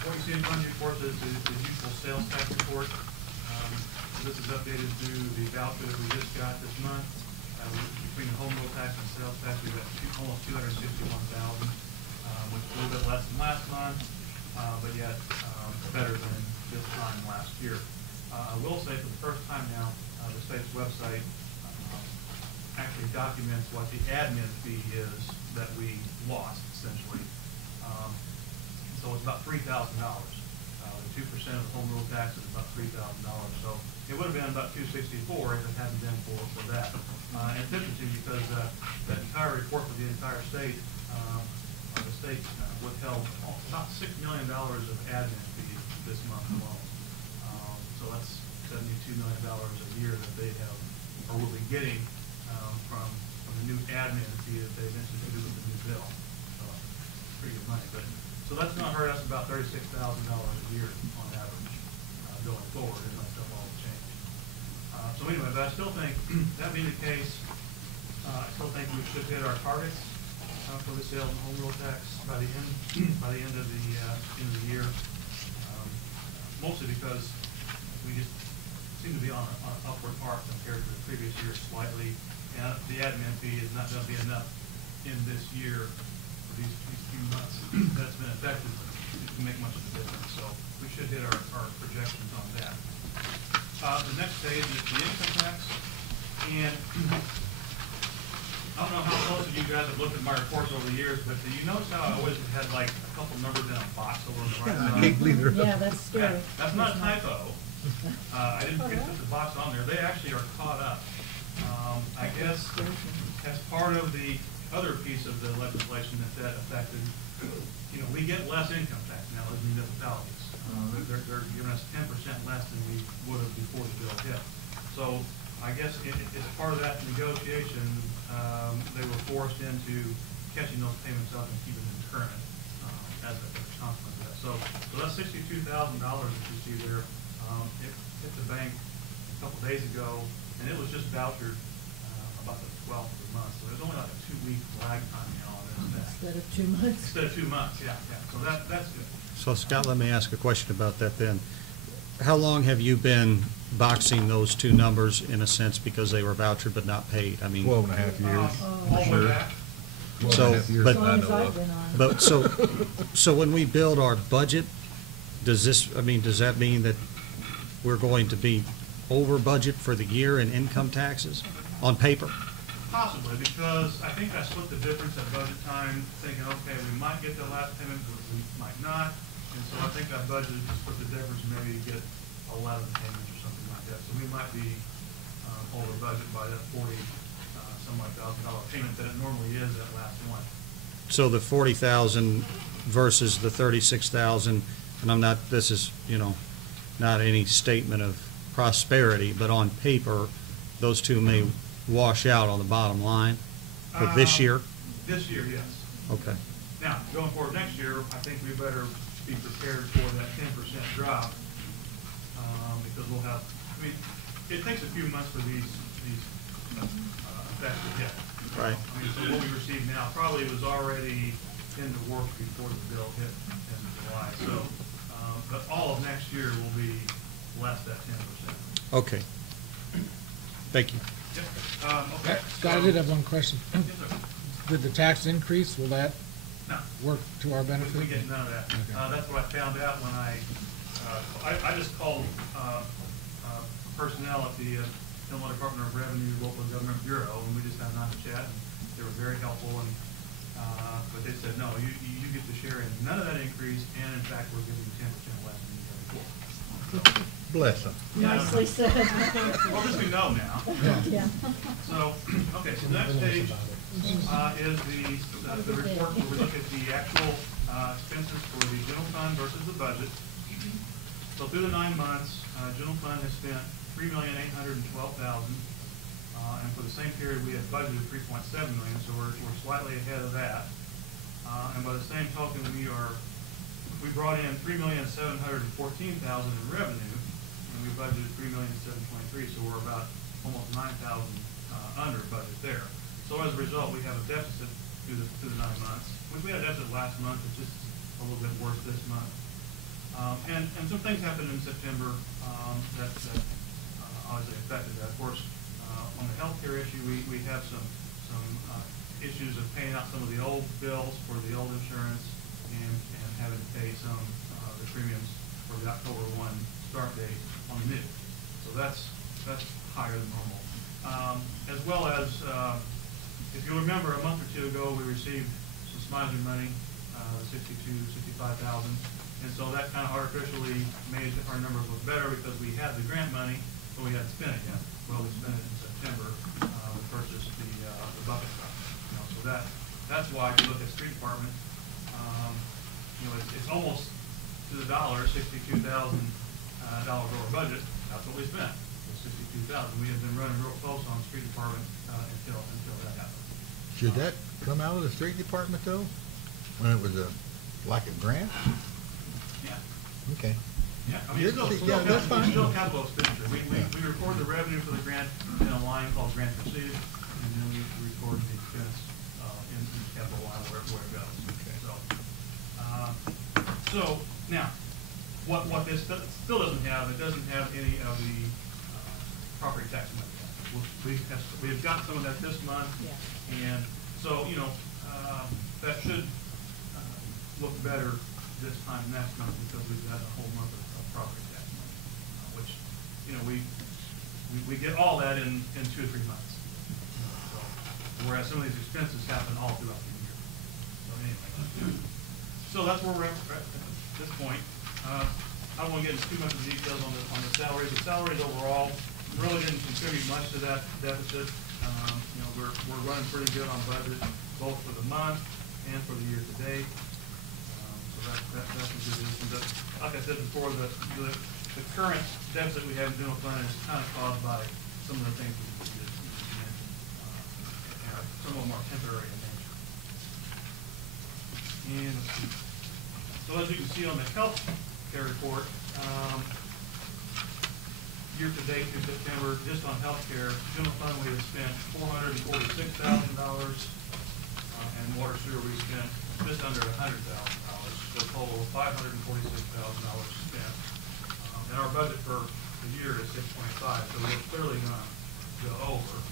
what you see in front of you, of course, is the usual sales tax report. This is updated through the voucher that we just got this month. Between the home rule tax and sales tax, we've got almost $261,000, which is a little bit less than last month, but yet better than this time last year. I will say for the first time now, the state's website actually documents what the admin fee is that we lost, essentially. So it's about $3,000. The 2% of the home rule tax is about $3,000. So it would have been about $264 if it hadn't been for that. And it's interesting because that entire report for the entire state, the state withheld about $6 million of admin fees this month alone. So that's $72 million a year that they have, or will be getting from the new admin fee that they've instituted with the new bill. So pretty good money. So that's going to hurt us about $36,000 a year on average going forward unless that all change. So anyway, but I still think, that being the case, I still think we should hit our targets for the sales and home rule tax by the end of the year. Mostly because we just seem to be on an upward arc compared to the previous year slightly, and the admin fee is not going to be enough in this year for these few months that's been affected to make much of a difference. So we should hit our projections on that. The next page is the income tax, and I don't know how close you guys have looked at my reports over the years, but do you notice how I always had like a couple numbers in a box over on the right side? I can't believe they're- Yeah, that's scary. That's not a typo. I didn't get the box on there. They actually are caught up. I guess as part of the other piece of the legislation that affected, you know, we get less income tax now as municipalities. They're giving us 10% less than we would have before the bill hit. So I guess as part of that negotiation, they were forced into catching those payments up and keeping them current as a consequence of that. So that's $62,000 that you see there. It hit the bank a couple days ago, and it was just vouchered about the 12th of the month. So there's only like a 2-week lag time now on this. Instead of 2 months. Instead of 2 months, yeah. So that's good. So Scott, let me ask a question about that then. How long have you been boxing those two numbers in a sense because they were vouchered but not paid? I mean, 12 and a half years. All the way back. 12 and a half years but, that I know of. but so when we build our budget, does that mean that we're going to be over budget for the year in income taxes on paper? Possibly, because I think I split the difference at budget time, thinking, okay, we might get the last payment, but we might not. And so I think I budgeted to split the difference, maybe get 11 payments or something like that. So we might be over budget by that some like $1,000 payment that it normally is that last one. So the 40,000 versus the 36,000, and this is, not any statement of prosperity, but on paper, those two may wash out on the bottom line for this year? This year, yes. Okay. Now, going forward next year, I think we better be prepared for that 10% drop, because we'll have, it takes a few months for these effects to hit. Right. So what we receive now probably was already in the works before the bill hit in July. So, but all of next year will be less than 10%. Okay. Thank you. Okay. Scott, I did have one question. Did the tax increase, will that No. work to our benefit? We get none of that. Okay. That's what I found out when I just called personnel at the Illinois Department of Revenue Local Government Bureau, and we just had an honest chat, and they were very helpful. And but they said, no, you get to share in none of that increase, and in fact, we're giving you 10% less than you had before. Bless them. Nicely said. Well, this we know now. Yeah. So, okay, so the next page is the report where we look at the actual expenses for the general fund versus the budget. So through the 9 months, general fund has spent $3,812,000, and for the same period we had budgeted $3.7 million, so we're slightly ahead of that. And by the same token, we brought in $3,714,000 in revenue, and we budgeted $3,723,000, so we're about almost $9,000 under budget there. So as a result, we have a deficit through the 9 months, which we had a deficit last month. It's just a little bit worse this month. And some things happened in September that obviously affected that. Of course, on the healthcare issue, we have some issues of paying out some of the old bills for the old insurance and having to pay some the premiums for the October 1 start date on the new. So that's higher than normal. As well as, if you remember, a month or two ago, we received some SMISER money, $65,000. And so that kind of artificially made our numbers look better because we had the grant money, but we had to spend it yet. Well, we spent it in September, we purchased the bucket truck. So that's why if you look at street department, it's almost to the dollar, $62,000 over budget. That's what we spent, $62,000. We have been running real close on the street department until that happened. Should that come out of the street department though? When it was like a grant? Yeah. Okay. Yeah, I mean, it's still capital expenditure. We record the revenue for the grant in a line called grant received, and then we record the expense in the capital line where it goes. Okay. So now, what this still doesn't have, it doesn't have any of the property tax money. We've got some of that this month, and so that should look better this time next month because we've got a whole month of property tax money, which we get all that in 2 or 3 months. So, whereas some of these expenses happen all throughout the year. So anyway, so that's where we're at this point. I don't want to get into too much of the details on the salaries. The salaries overall really didn't contribute much to that deficit. We're running pretty good on budget, both for the month and for the year to date. So that's a good news. But like I said before, the current deficit we have in general fund is kind of caused by some of the things we just mentioned, and are somewhat more temporary in nature. And let's see. So as you can see on the health care report, year to date through September, just on healthcare, general fund we have spent $446,000, and water sewer we spent just under $100,000, for a total of $546,000 spent. And our budget for the year is 6.5, so we're clearly going to go over.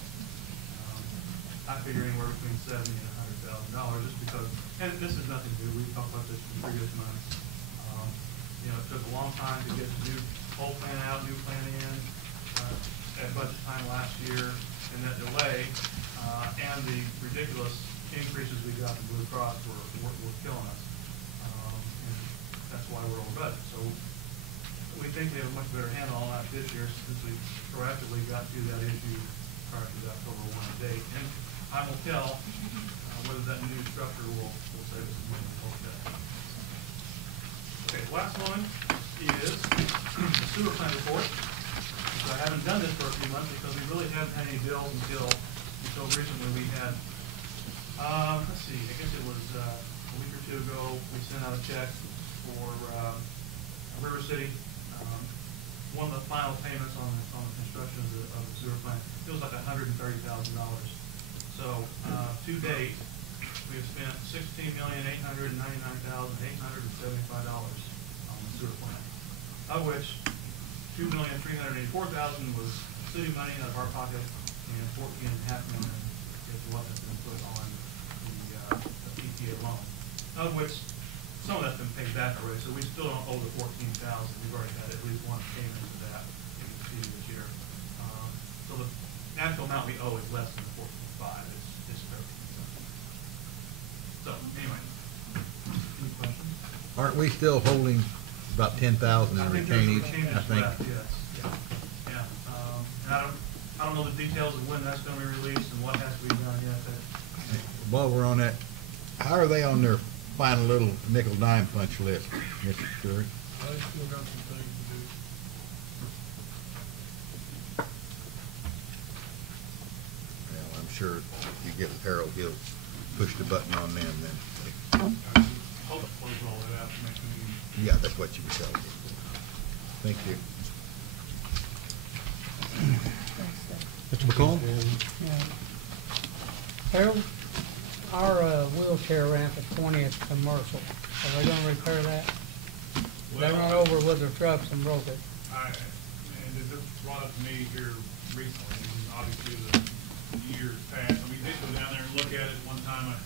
I figure anywhere between $70,000 and $100,000, just because, and this is nothing new. We've talked about this in previous months. It took a long time to get the new whole plan out, new plan in, at budget time last year, and that delay, and the ridiculous increases we got in Blue Cross were killing us. And that's why we're over budget. So we think we have a much better handle on that this year, since we proactively got to that issue prior to the October 1 date. And I will tell whether that new structure will save us money. Okay, last one is the sewer plant report. So I haven't done this for a few months because we really haven't had any bills until recently. We had, let's see, I guess it was a week or two ago, we sent out a check for River City. One of the final payments on the construction of the sewer plant. It was like $130,000. So to date, we have spent $16,899,875 on the sewer plant, of which $2,384,000 was city money out of our pocket, and $14.5 million is what has been put on the PTA loan, of which some of that's been paid back already. So we still don't owe the $14,000. We've already had at least one payment of that in the city this year. So the actual amount we owe is less than the $14.5. It's fair. So, anyway, any questions? Aren't we still holding about 10,000 in retainees? I think. Yes, yeah. And I don't know the details of when that's going to be released and what has to be done yet. While we're on that, how are they on their final little nickel dime punch list, Mr. Stewart? I still got some things to do. Well, I'm sure if you get with Harold, he'll push the button on them then. Hope to close all that out to make the meeting. Yeah, that's what you were telling me. Thank you. Mr. McCall? Harold, our wheelchair ramp at 20th Commercial, are they gonna repair that? They run over with their trucks and broke it. And it just brought up to me here recently, and obviously the years past. We did go down there and look at it one time. I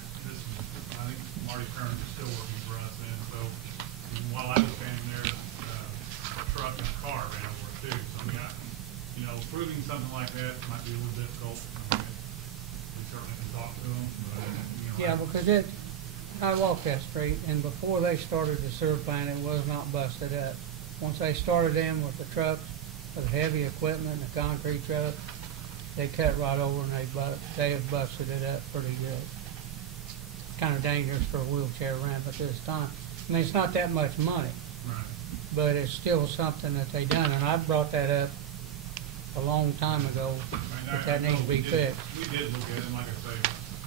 think Marty Kern is still working for us then. So while I was standing there, a truck and a car ran over it too. So proving something like that might be a little difficult. We certainly can talk to them. But, Yeah, because I walked that street, and before they started the sewer plant, it was not busted up. Once they started in with the trucks, with the heavy equipment, the concrete truck, they cut right over and they have busted it up pretty good. Kind of dangerous for a wheelchair ramp at this time. I mean, it's not that much money, right. but it's still something that they done, and I brought that up a long time ago, that needs to be fixed. We did look at it, and like I say,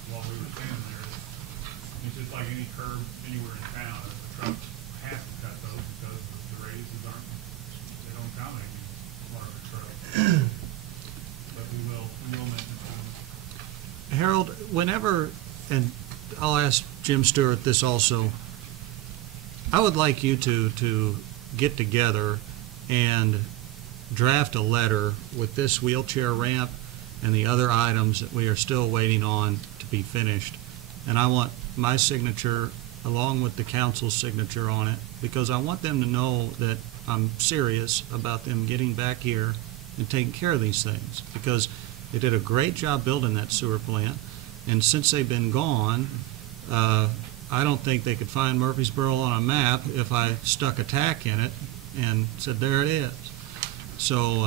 while we were standing there, it's just like any curb anywhere in town. The trucks have to cut those because the radiuses they don't accommodate these larger trucks. But we will mention them. Harold, whenever, and I'll ask Jim Stewart this also, I would like you to get together and draft a letter with this wheelchair ramp and the other items that we are still waiting on to be finished. And I want my signature along with the council's signature on it, because I want them to know that I'm serious about them getting back here and taking care of these things, because they did a great job building that sewer plant, and since they've been gone, I don't think they could find Murphysboro on a map if I stuck a tack in it and said, there it is. So,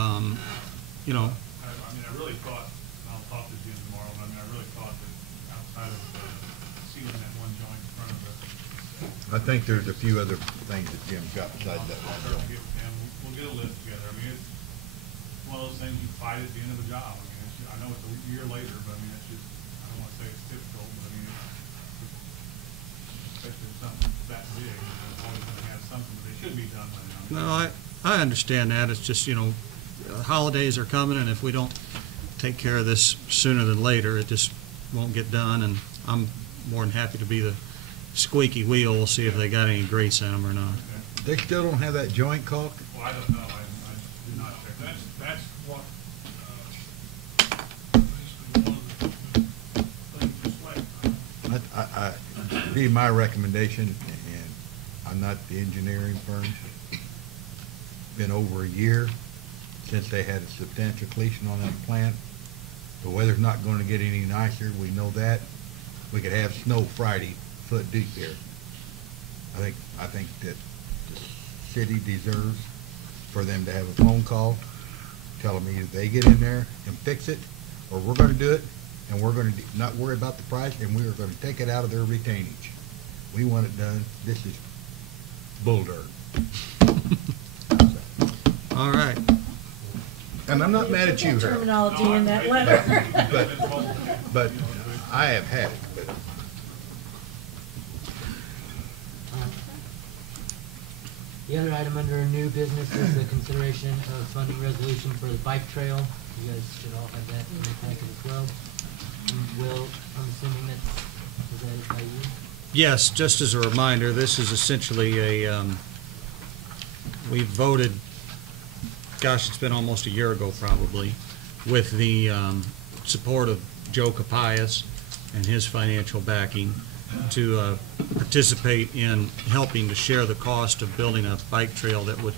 you know, I mean, I really thought, and I'll talk to Jim tomorrow, but I mean, I really thought that outside of sealing that one joint in front of us. I think there's a few other things that Jim's got besides that I'll one start to joint. get with him, we'll get a list together. I mean, it's one of those things you fight at the end of the job. I mean, I know it's a year later, but I mean, it's just, I don't want to say it's difficult, but I mean, especially if something that big, it's always going to have something, but they should be done by now. no, I understand that. It's just, you know, holidays are coming, and if we don't take care of this sooner than later, it just won't get done, and I'm more than happy to be the squeaky wheel, see if they got any grease in them or not. They still don't have that joint caulk? Well, I don't know, I did not check. That's what, basically one of the things just like, Be my recommendation, and I'm not the engineering firm. Been over a year since they had a substantial completion on that plant. The weather's not going to get any nicer, we know that. We could have snow Friday, foot deep here. I think that the city deserves for them to have a phone call, tell them either they get in there and fix it, or we're going to do it, and we're going to not worry about the price, and we are going to take it out of their retainage. We want it done. This is bull dirt. All right. And I'm not mad at you, Harold. Terminology in that letter. But I have had it, but The other item under new business is the consideration of funding resolution for the bike trail. You guys should all have that in your packet as well. And Will, I'm assuming is that by you? Yes, just as a reminder, this is essentially a, we voted, gosh, it's been almost a year ago probably, with the support of Joe Capias and his financial backing to participate in helping to share the cost of building a bike trail that would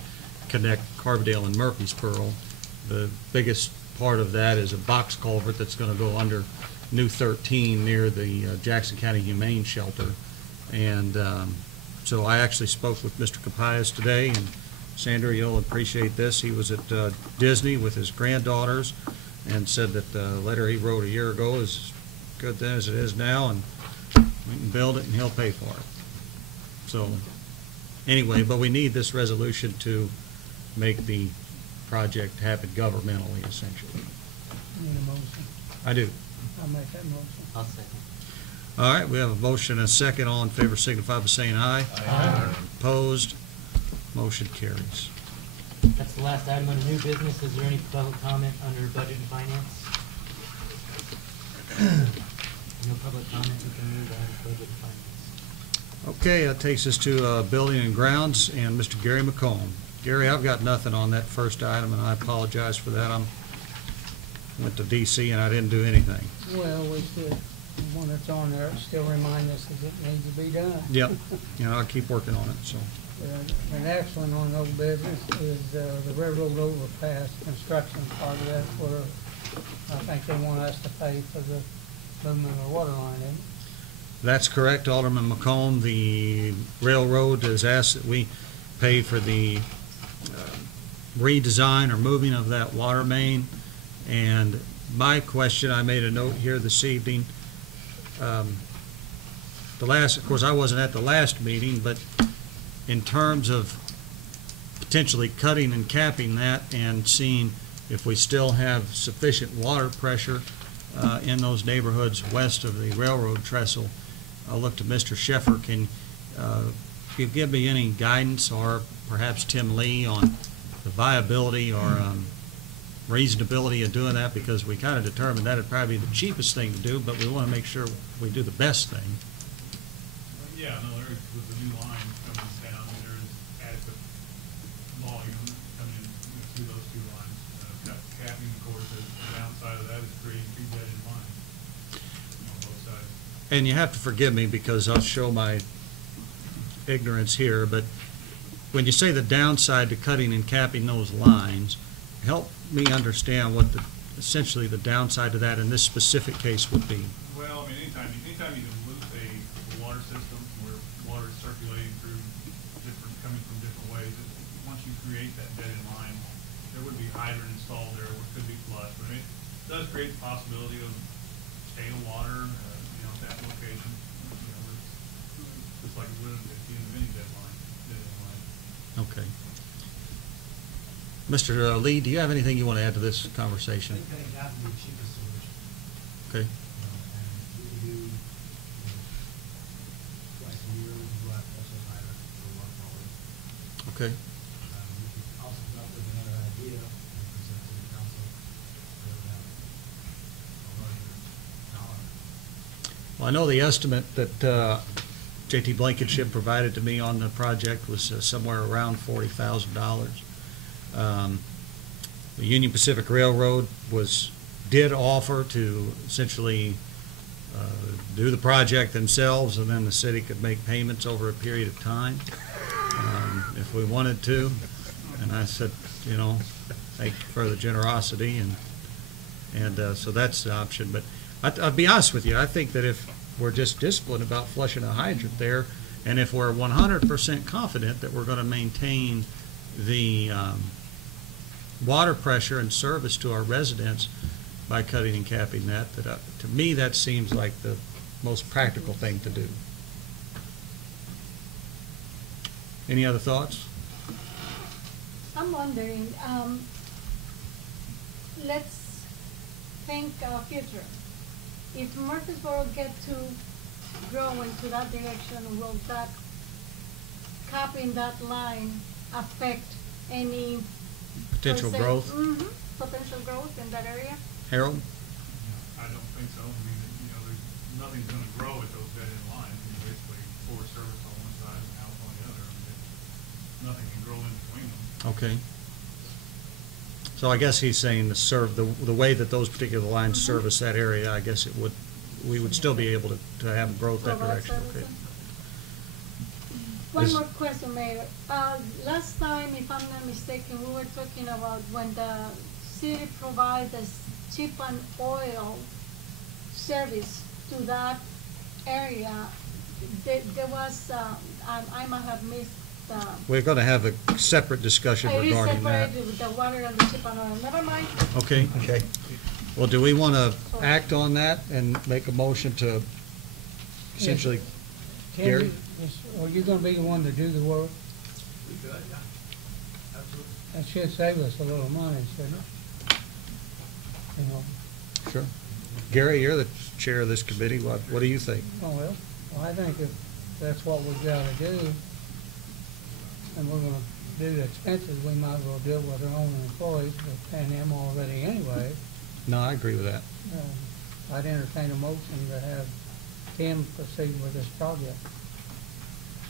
connect Carbondale and Murphysboro. The biggest part of that is a box culvert that's going to go under New 13 near the Jackson County Humane Shelter. And so I actually spoke with Mr. Capias today, and Sandra, you'll appreciate this. He was at Disney with his granddaughters and said that the letter he wrote a year ago is as good then as it is now, and we can build it and he'll pay for it. So anyway, but we need this resolution to make the project happen governmentally, essentially. Need a motion? I do. I'll make that motion. I'll second. All right, we have a motion and a second. All in favor signify by saying aye. Aye. Opposed? Motion carries. That's the last item under new business. Is there any public comment under budget and finance? No public comment, we can move on to budget and finance. Okay, that takes us to Building and Grounds and Mr. Gary McComb. Gary, I've got nothing on that first item, and I apologize for that. I went to D.C. and I didn't do anything. Well, we should, the one that's on there, still remind us that it needs to be done. Yep, I'll keep working on it, so. The next one on old business is the railroad overpass construction part of that, where I think they want us to pay for the movement of the water line, isn't it? That's correct, Alderman McComb. The railroad has asked that we pay for the redesign or moving of that water main. And my question, I made a note here this evening. Of course, I wasn't at the last meeting, but in terms of potentially cutting and capping that and seeing if we still have sufficient water pressure in those neighborhoods west of the railroad trestle, I'll look to Mr. Sheffer. Can you give me any guidance, or perhaps Tim Lee, on the viability or reasonability of doing that? Because we kind of determined that would probably be the cheapest thing to do, but we want to make sure we do the best thing. Yeah, no, there is, with the new line coming down, there is adequate volume coming in through those two lines. Capping, of course, the downside of that is creating two dead-end lines on both sides. And you have to forgive me because I'll show my ignorance here, but when you say the downside to cutting and capping those lines, help me understand what essentially the downside to that in this specific case would be. Well, I mean, anytime you can lose a water system where water is circulating through coming from different ways, once you create that dead end line, there would be a hydrant installed there, or it could be flushed. But I mean, it does create the possibility of stale water, at that location. It's just like it would at the end of any dead end line. Okay. Mr. Lee, do you have anything you want to add to this conversation? I think that would be the cheapest solution. Okay. And we do, twice a year, we go out also hire for water quality. Okay. We could also come up with another idea and present to the council. That would have a larger dollar. Well, I know the estimate that J.T. Blankenship provided to me on the project was somewhere around $40,000. The Union Pacific Railroad did offer to essentially do the project themselves, and then the city could make payments over a period of time if we wanted to. And I said, thank you for the generosity, and so that's the option. But I'll be honest with you, I think that if we're just disciplined about flushing a hydrant there, and if we're 100% confident that we're going to maintain the water pressure and service to our residents by cutting and capping that, to me that seems like the most practical thing to do. Any other thoughts? I'm wondering, let's think future. If Murphysboro get to grow into that direction, will that capping that line affect any Potential growth? Potential growth in that area? Harold? I don't think so. I mean, there's nothing's going to grow at those dead end lines. Basically, forest service on one side and house on the other. I mean, nothing can grow in between them. Okay. So I guess he's saying the way that those particular lines service that area, I guess we would still be able to have growth that direction. Okay. One more question, Mayor. Last time, if I'm not mistaken, we were talking about when the city provides cheap and oil service to that area. There was, I might have missed. We're going to have a separate discussion regarding that. It is separated with the water and the cheap and oil. Never mind. Okay. Okay. Well, do we want to act on that and make a motion to essentially, Gary? Are you going to be the one to do the work? We could, yeah. Absolutely. That should save us a little money, shouldn't it? Sure. Gary, you're the chair of this committee. What do you think? Oh, well, I think if that's what we've got to do, and we're going to do the expenses, we might as well do it with our own employees. We're paying them already anyway. No, I agree with that. I'd entertain a motion to have Tim proceed with this project.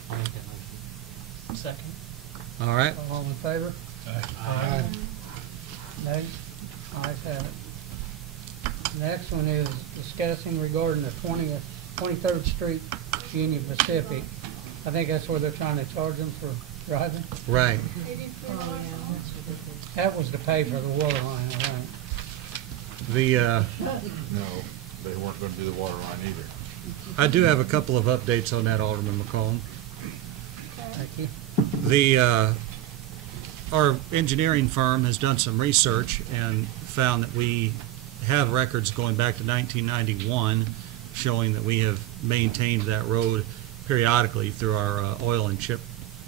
I'll make that motion. Second. All right. All in favor? Aye. Nay? Ayes have it. Next one is discussing regarding the 23rd Street Union Pacific. I think that's where they're trying to charge them for driving. Right. That was to pay for the water line, I think. No, they weren't going to do the water line either. I do have a couple of updates on that, Alderman McCollum. Thank you. Our engineering firm has done some research and found that we have records going back to 1991 showing that we have maintained that road periodically through our oil and chip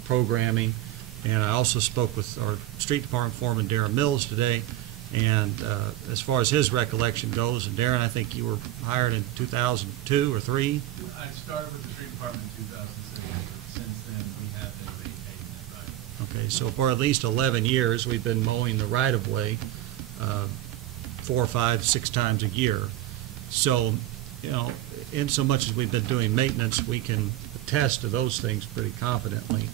programming. And I also spoke with our street department foreman, Darren Mills, today. And as far as his recollection goes, and Darren, I think you were hired in 2002 or 3? I started with the street department in 2006. Since then, we have been maintaining that right. Okay, so for at least 11 years, we've been mowing the right-of-way 4, 5, 6 times a year. So, in so much as we've been doing maintenance, we can attest to those things pretty confidently.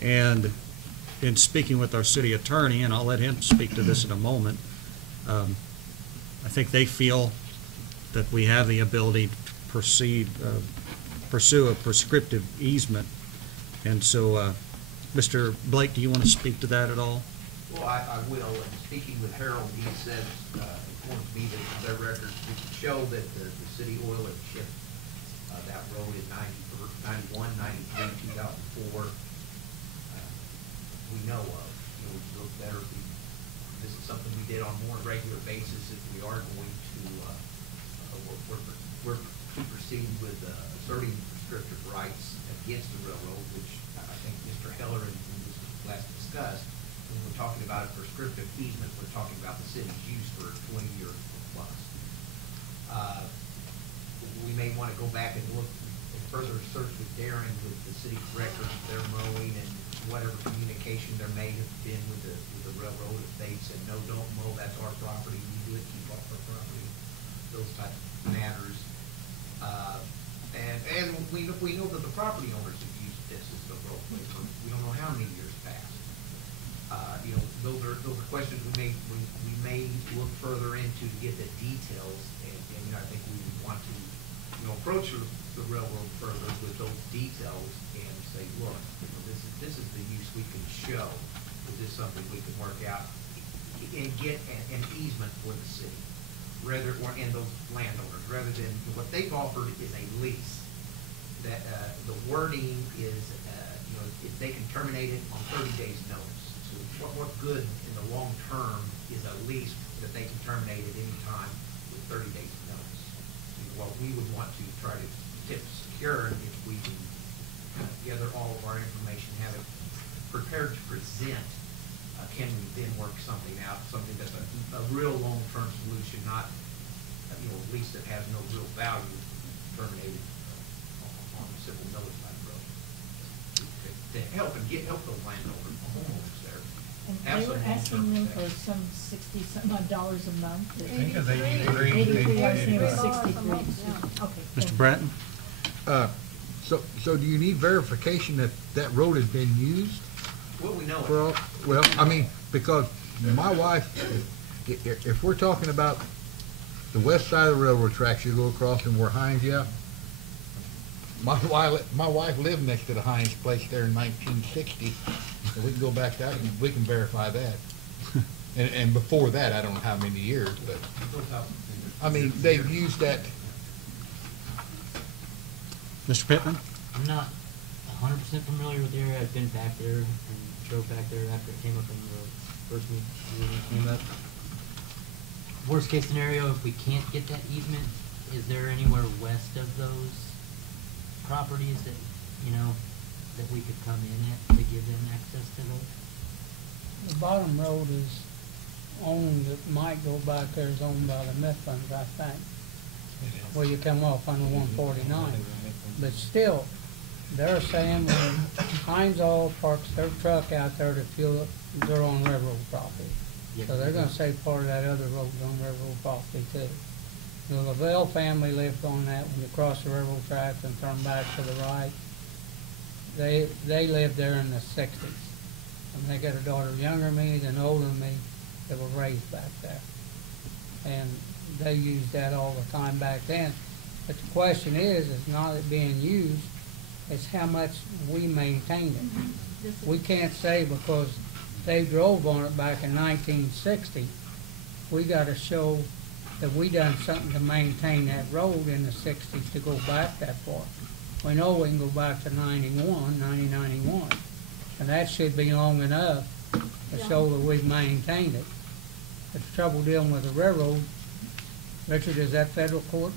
And in speaking with our city attorney, and I'll let him speak to this in a moment, I think they feel that we have the ability to pursue a prescriptive easement. And so, Mr. Blake, do you want to speak to that at all? Well, I will, and speaking with Harold, he says, informed me that their records show that the city oil had shipped that road in 91, 93, 2004. We know of, you know, we'll better be, this is something we did on a more regular basis if we are going to, we're to proceed with asserting prescriptive rights against the railroad, which I think Mr. Heller and Mr. last discussed. When we're talking about a prescriptive easement, we're talking about the city's use for 20 years plus. We may want to go back and look and further search with Darren with the city's records, their mowing, and whatever communication there may have been with the railroad. If they said, no, don't mow, that's our property, we do it, keep off our property, those type of matters. And we know that the property owners have used this as the roadway for, we don't know how many years past. You know, those are questions we may look further into to get the details, and you know, I think we would want to, you know, approach the railroad further with those details and say, look, you know, this is the use we can show. Is this something we can work out and get an easement for the city, and those landowners, rather than what they've offered is a lease. That the wording is, you know, if they can terminate it on 30 days notice. So what good in the long term is a lease that they can terminate at any time with 30 days notice? You know, what we would want to try to secure, if we can gather all of our information, have it prepared to present, can we then work something out, something that's a real long-term solution, not, you know, a lease that has no real value terminated on a civil notice type road. To help those landowners, homeowners there. And have they were some asking long-term them for protection. some $60-some odd dollars a month. I think it's 83. 83, I was thinking it was $83 a 63. month, Okay. Mr. thank you. Bratton? So do you need verification that that road has been used? Well, we know it. For all, well, I mean, because my wife, if we're talking about the west side of the railroad tracks, you go across and where Heinz, yeah. My wife lived next to the Heinz place there in 1960, and we can go back to that and we can verify that. And before that, I don't know how many years, but I mean, they've used that. Mr. Pittman? I'm not 100% familiar with the area. I've been back there and drove back there after it came up in the first meeting came up. Worst case scenario, if we can't get that easement, is there anywhere west of those properties that, you know, that we could come in at to give them access to those? The bottom road is owned, that might go back there, is owned by the Mifflins, I think. Where you come off on the 149. But still, they're saying when Heinz Oil parks their truck out there to fuel it, they're on railroad property. So they're gonna say part of that other road's on railroad property too. The Lavelle family lived on that when you cross the railroad tracks and turn back to the right. They lived there in the 60s. And they got a daughter younger than me than older than me that were raised back there. And they used that all the time back then. But the question is not it being used, it's how much we maintain it. We can't say because they drove on it back in 1960, we gotta show that we done something to maintain that road in the 60s to go back that far. We know we can go back to 1991, and that should be long enough to show that we've maintained it. But the trouble dealing with the railroad, Richard, is that federal court?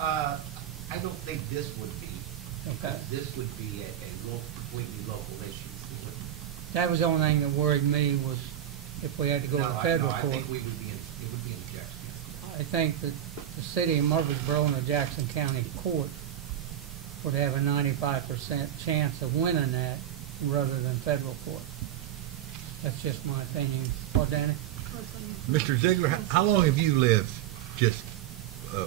I don't think this would be. Okay. This would be a completely local issue. That was the only thing that worried me was if we had to go to federal court. I think it would be in Jackson. I think that the city of Murphysboro and the Jackson County Court would have a 95% chance of winning that rather than federal court. That's just my opinion. What, Danny? Mr. Ziegler, how long have you lived just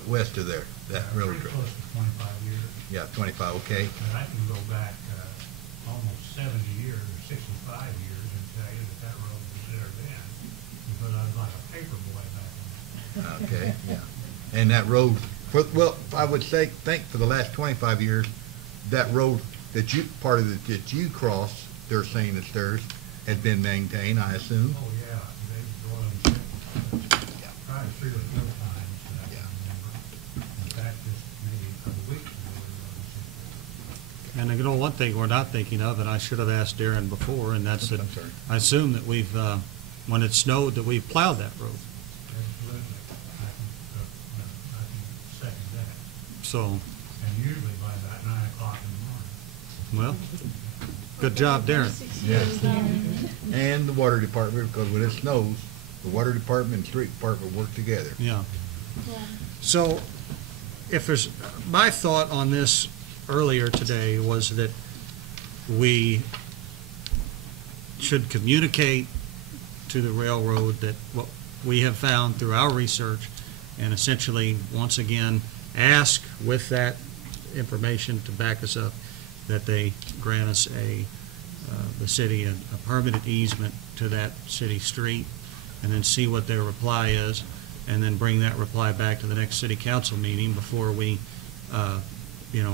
west of there, that railroad track? Close to 25 years. Yeah, 25, okay. And I can go back almost 70 years or 65 years and tell you that road was there then, because I was like a paper boy back then. Okay, yeah. And that road, well, I would think for the last 25 years, that road that part of it that you crossed they're saying it's theirs, had been maintained, I assume. Oh, yeah, they go and check, probably 3 or 4 times, that I remember. In fact, just maybe a couple weeks ago, we were And you know, one thing we're not thinking of, and I should have asked Darren before, and that's that I'm sorry. I assume that we've, when it snowed, that we've plowed that road. absolutely, I can second that. So, And usually by about 9 o'clock in the morning. well, good job, Darren. Yes. And the water department, because when it snows, the water department and street department work together. Yeah. So, if there's, my thought on this earlier today was that we should communicate to the railroad that what we have found through our research, and essentially, once again, ask with that information to back us up, that they grant us the city a permanent easement to that city street, and then see what their reply is, and then bring that reply back to the next city council meeting before we,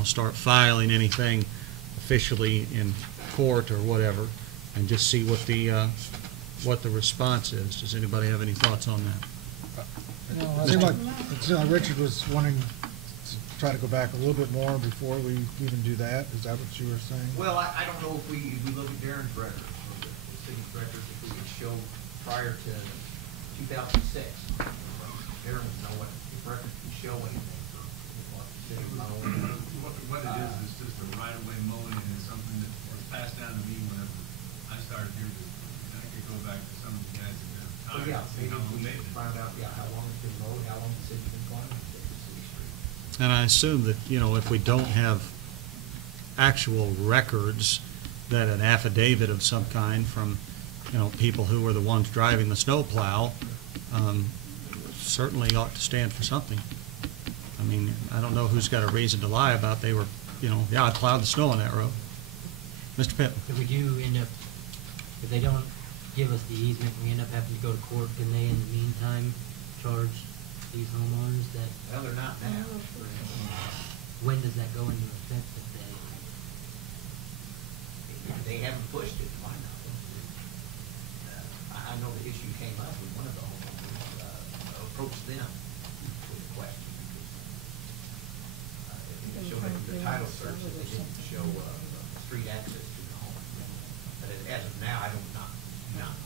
start filing anything officially in court or whatever, and just see what the response is. Does anybody have any thoughts on that? It seemed like Richard was wanting to try to go back a little bit more before we even do that. Is that what you were saying? Well, I don't know if we look at Darren's record, or the city's record, if we could show prior to 2006, Darren would know what, if records can show anything for what the city mowed. What it is just a right-of-way mowing, and it's something that was passed down to me whenever I started here. And I could go back to some of the guys that have So, retired yeah, and see maybe how long we they've can been. find out, how long it's been mowed, how long the city's been planning to take the city street. And I assume that, if we don't have actual records, that an affidavit of some kind from, people who were the ones driving the snowplow, certainly ought to stand for something. I mean, I don't know who's got a reason to lie about they were, I plowed the snow on that road. Mr. Pittman? If we do end up, if they don't give us the easement, we end up having to go to court, can they in the meantime charge these homeowners that? Well, they're not now. When does that go into effect if They haven't pushed it, why not? I know the issue came up with one of the homeowners, approached them with a question. It showed up in the title search that they didn't show street access to the home. But as of now,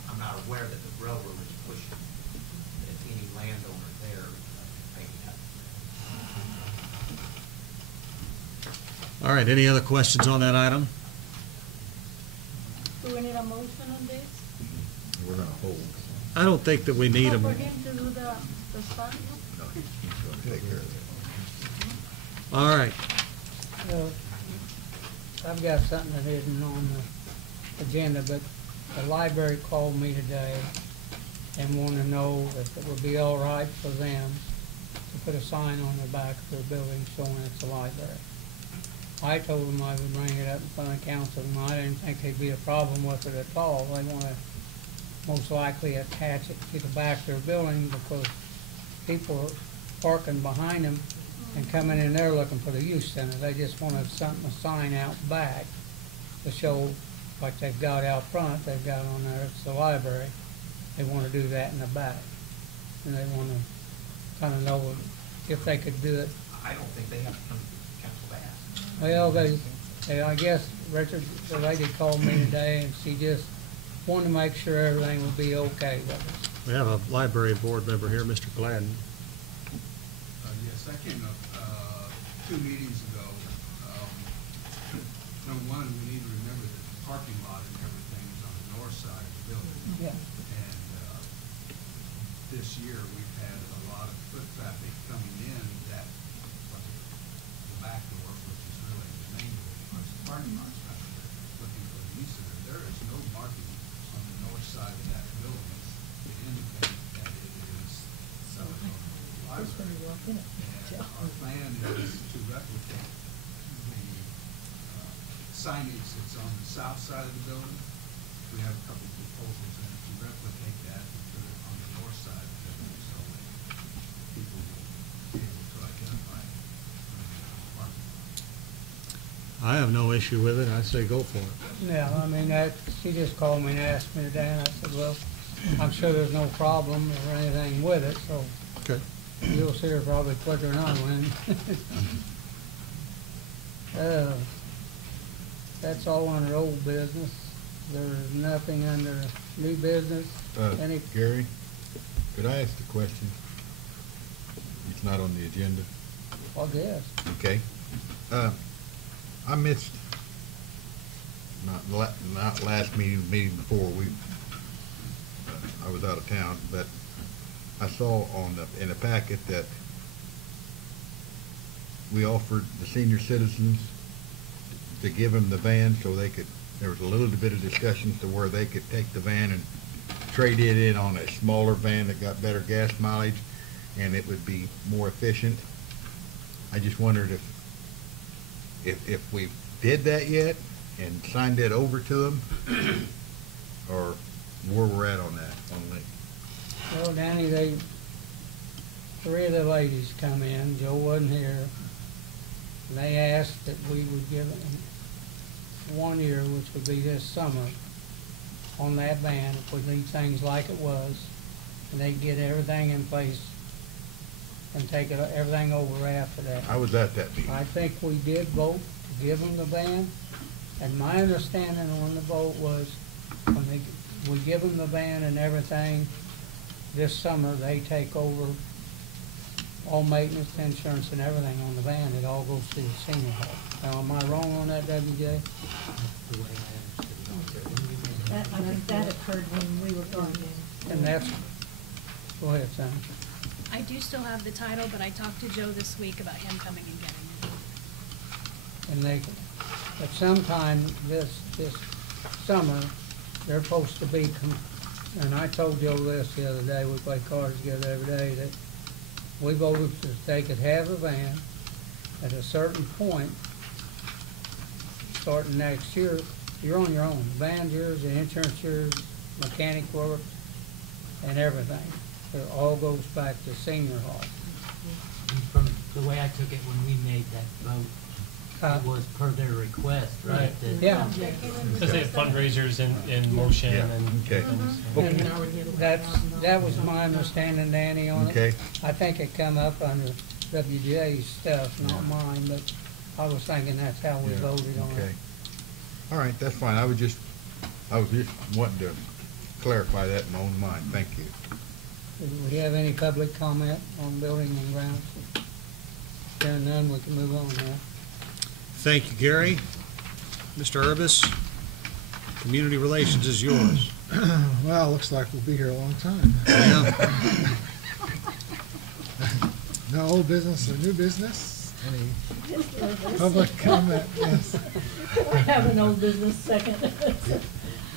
I'm not aware that the railroad is pushing that any landowner there pay that. All right, any other questions on that item? Do we need a motion on this? We're gonna hold. I don't think that we need For them. him to do the study? No, he's gonna take care of it. All right. I've got something that isn't on the agenda, but the library called me today and wanted to know if it would be all right for them to put a sign on the back of their building showing it's a library. I told them I would bring it up in front of council, and I didn't think there'd be a problem with it at all. They want to most likely attach it to the back of their building because people are parking behind them and coming in there looking for the youth center. They just want a sign out back to show, like they've got out front, they've got on there, it's the library. They want to do that in the back. And they want to kind of know if they could do it. I don't think they have to come to council to ask. Well, I guess, Richard, the lady called me today and she just wanted to make sure everything would be okay with us. We have a library board member here, Mr. Gladden. Yes, I came up 2 meetings ago. Number one, we need to remember that the parking lot and everything is on the north side of the building. Yeah. And this year, we've had a lot of foot traffic coming in that wasn't the back door, which is really the main door, because the parking lot's not there, looking for the use of it. There is no marking on the north side of that building to indicate that it is library. And our plan is to replicate the signage that's on the south side of the building. We have a couple of proposals in it to replicate that and put it on the north side of the building so that people will be able to identify it. I have no issue with it. I say go for it. Yeah, I mean, she just called me and asked me today, and I said, well, I'm sure there's no problem or anything with it, so Okay. you'll see her probably quicker than I will. That's all under old business. There's nothing under new business. Any, Gary, could I ask the question? It's not on the agenda. I guess. Okay. I missed, not last meeting, the meeting before, I was out of town, but I saw in the packet that we offered the senior citizens to give them the van so they could, there was a little bit of discussion to where they could take the van and trade it in on a smaller van that got better gas mileage and it would be more efficient. I just wondered if we did that yet and signed it over to them, or where we're at on that, well, Danny, three of the ladies come in, Joe wasn't here, and they asked that we would give them 1 year, which would be this summer, on that van, if we leave things like it was, and they get everything in place and take everything over after that. I was at that meeting. I think we did vote to give them the van, and my understanding on the vote was when we give them the van and everything, this summer they take over all maintenance, insurance, and everything on the van. It all goes to the senior hall. Now, am I wrong on that, WJ? I think that occurred when we were going in. And that's, go ahead, Sam. I do still have the title, but I talked to Joe this week about him coming and getting it. And they, at some time this summer, they're supposed to be, and I told Joe this the other day, we play cards together every day, that we voted that they could have a van at a certain point, starting next year. You're on your own. The van's yours, the insurance yours, mechanic work, and everything. It all goes back to senior hall. From the way I took it when we made that vote, it was per their request, right? That- Yeah. Because they have fundraisers in motion and. Okay. And that was my understanding, Danny, on it. Okay. I think it come up under WJ's stuff, not mine, but I was thinking that's how we voted on Okay. it. All right, that's fine. I was just wanting to clarify that in my own mind. Thank you. Do we have any public comment on building and grounds? Hearing none, we can move on now. Thank you, Gary. Mr. Urbis, community relations is yours. Well, looks like we'll be here a long time. Yeah. No old business or new business? Any public comment? Yes. I have an old business second.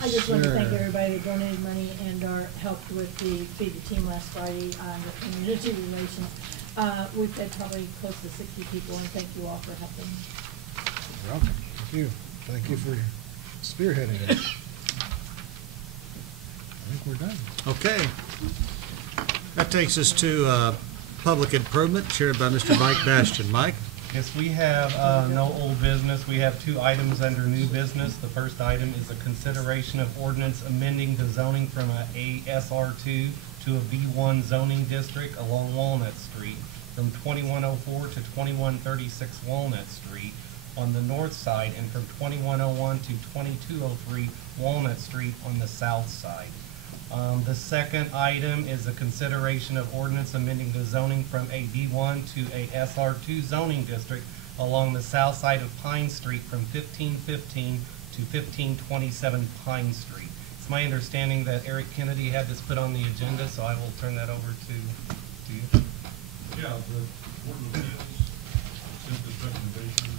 I just want to thank Sure. everybody that donated money and/or helped with the Feed the Team last Friday on the community relations. We've had probably close to 60 people, and thank you all for helping. Welcome. Thank you. Thank you for spearheading it. I think we're done. Okay. That takes us to public improvement, chaired by Mr. Mike Bastian. Mike? Yes, we have no old business. We have 2 items under new business. The first item is a consideration of ordinance amending the zoning from a ASR2 to a B1 zoning district along Walnut Street from 2104 to 2136 Walnut Street on the north side and from 2101 to 2203 Walnut Street on the south side. The second item is a consideration of ordinance amending the zoning from a B1 to a SR2 zoning district along the south side of Pine Street from 1515 to 1527 Pine Street. It's my understanding that Eric Kennedy had this put on the agenda, so I will turn that over to you. Yeah, the ordinance is simply recommendation, and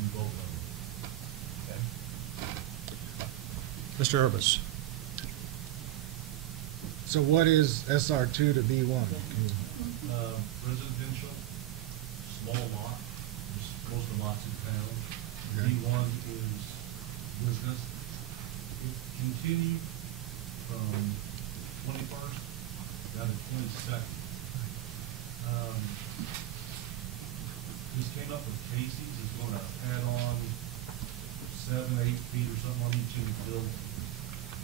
you vote on it. Mr. Urbis? So what is SR2 to B1? Residential, small lot, just most of the lots in town. Okay. B1 is business. It continued from 21st down to 22nd. just came up with Casey's is gonna add on 7, 8 feet or something on each of the building.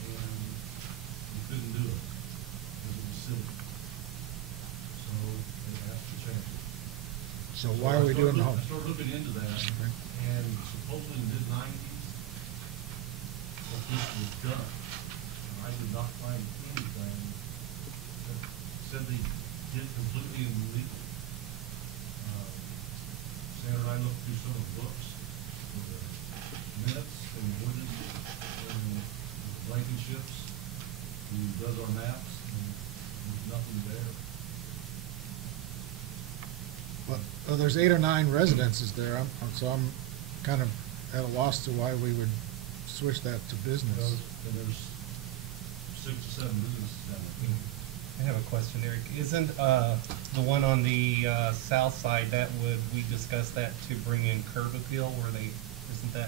And we couldn't do it because of the city. So they asked to change it. So why are we doing the whole? I started looking into that, and supposedly in the mid-90s, that this was done. And I did not find anything that said they did completely illegal. Sandra and I looked through some of the books, the minutes and ordinances, and the Blankenships, who does our maps, and there's nothing there. Well, there's 8 or 9 residences there, so I'm kind of at a loss to why we would switch that to business. And there's 6 or 7 businesses down there. I have a question, Eric. Isn't the one on the south side, we discussed that to bring in curb appeal,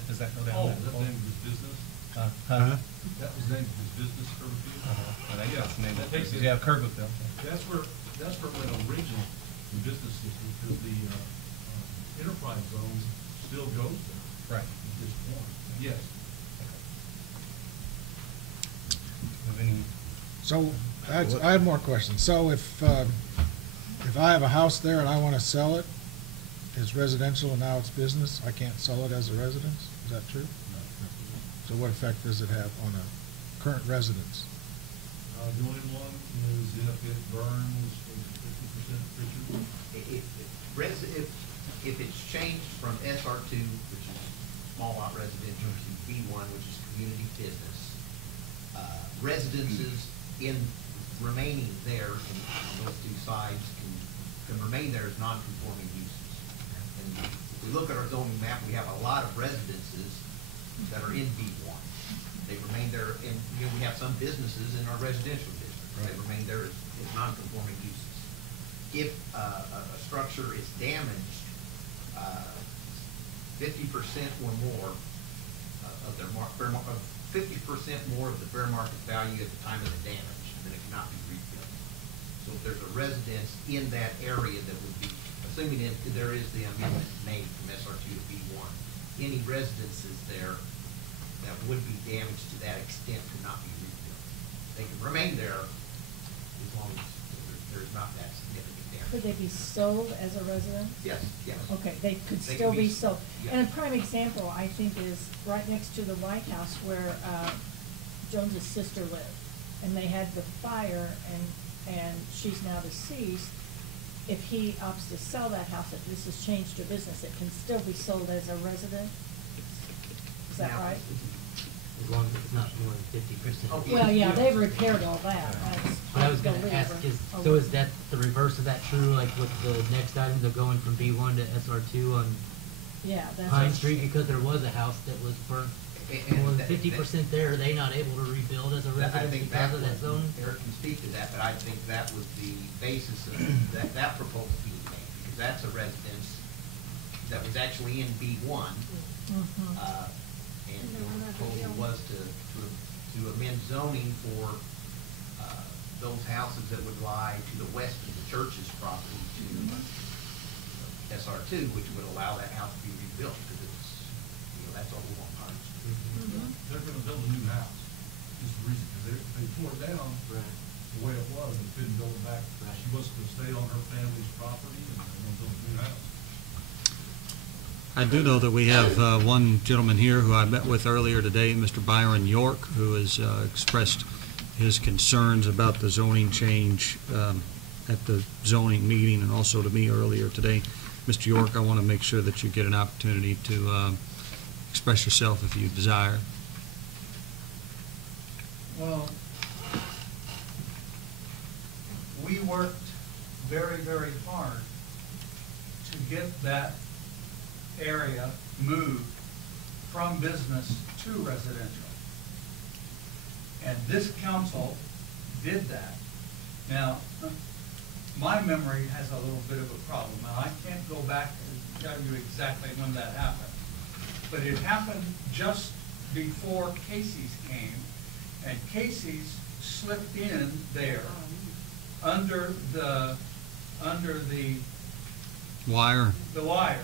does that go down? Oh, that that's hole? named his business? Huh? That was named his business, curb appeal? Well, I guess maybe, That takes it- yeah, curb appeal. That's where it went original, the business district, because the enterprise zone still goes there. Right. At this point, yes. Have any? So, I have more questions. So if I have a house there and I want to sell it, it's residential and now it's business, I can't sell it as a residence? Is that true? No. So what effect does it have on a current residence? The only one is if it burns 50% richer. If it's changed from SR2, which is small lot residential, to B1, which is community business, residences remaining there on those two sides can remain there as non-conforming uses. And if we look at our zoning map, we have a lot of residences that are in B1. They remain there, and we have some businesses in our residential district. They remain there as non-conforming uses. If a structure is damaged, 50% or more of their 50% more of the fair market value at the time of the damage, then it cannot be rebuilt. So if there's a residence in that area that would be, assuming there is the amendment made from SR2 to B1, any residences there that would be damaged to that extent could not be rebuilt. They can remain there as long as there's not that significant damage. Could they be sold as a residence? Yes, yes. Okay, they could They still can be sold. yes. And a prime example, I think, is right next to the White House where Jones's sister lived. And they had the fire, and she's now deceased. If he opts to sell that house, if this has changed to business, it can still be sold as a resident? Is that Now, right? As long as it's not more than 50%. Oh, Well, yeah, they've repaired all that. But I was gonna believe ask, her. so is that the reverse of that true, like with the next items of going from B1 to SR2 on Yeah, that's. Pine Street, because there was a house that was burnt more than that- 50% there, are they not able to rebuild as a I residence think because of that zone? Eric can speak to that, but I think that was the basis of that proposal being made, because that's a residence that was actually in B1. And the proposal was to amend zoning for those houses that would lie to the west of the church's property to SR2, which would allow that house to be rebuilt, because it's, that's all we want Pine Street. They're gonna build a new house, just the reason, because they tore it down the way it was, and couldn't build it back. She was gonna stay on her family's property, and they're gonna build a new house. I do know that we have one gentleman here who I met with earlier today, Mr. Byron York, who has expressed his concerns about the zoning change at the zoning meeting and also to me earlier today. Mr. York, I want to make sure that you get an opportunity to express yourself if you desire. Well, we worked very, very hard to get that area moved from business to residential. And this council did that. Now, my memory has a little bit of a problem, and I can't go back and tell you exactly when that happened. But it happened just before Casey's came, and Casey's slipped in there under the Wire. The wire.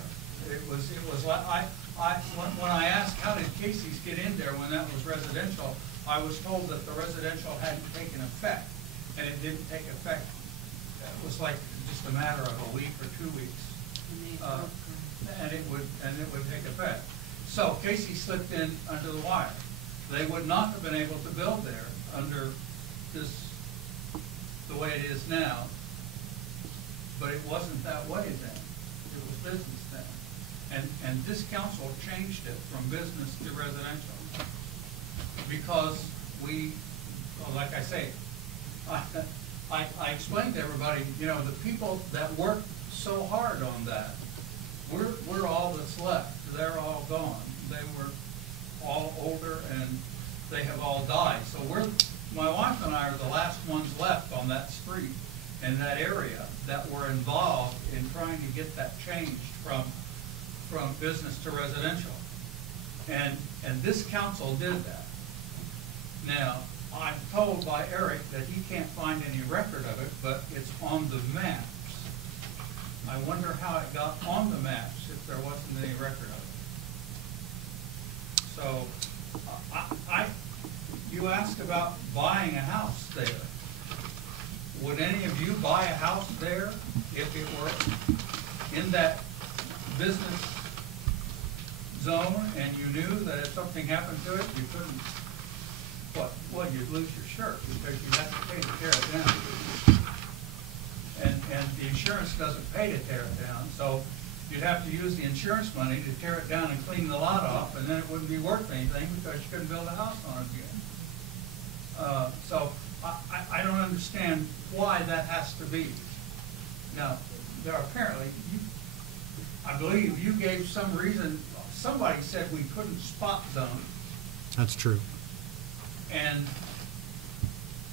It was like, when I asked how did Casey's get in there when that was residential, I was told that the residential hadn't taken effect, and it didn't take effect. It was like just a matter of a week or 2 weeks. And it would take effect. So Casey slipped in under the wire. They would not have been able to build there under this, the way it is now, but it wasn't that way then. It was business then. And this council changed it from business to residential because we, well, like I say, I explained to everybody, you know, the people that worked so hard on that, we're all that's left. They're all gone. They were all older and they have all died. So my wife and I are the last ones left on that street in that area that were involved in trying to get that changed from business to residential. And this council did that. Now, I'm told by Eric that he can't find any record of it, but it's on the maps. I wonder how it got on the maps if there wasn't any record of it. So, you asked about buying a house there. Would any of you buy a house there if it were in that business zone and you knew that if something happened to it, you couldn't, well, you'd lose your shirt because you'd have to pay to tear it down. And the insurance doesn't pay to tear it down, so you'd have to use the insurance money to tear it down and clean the lot off, and then it wouldn't be worth anything because you couldn't build a house on it again. So I don't understand why that has to be. Now, there are apparently, I believe you gave some reason, somebody said we couldn't spot zone. That's true. And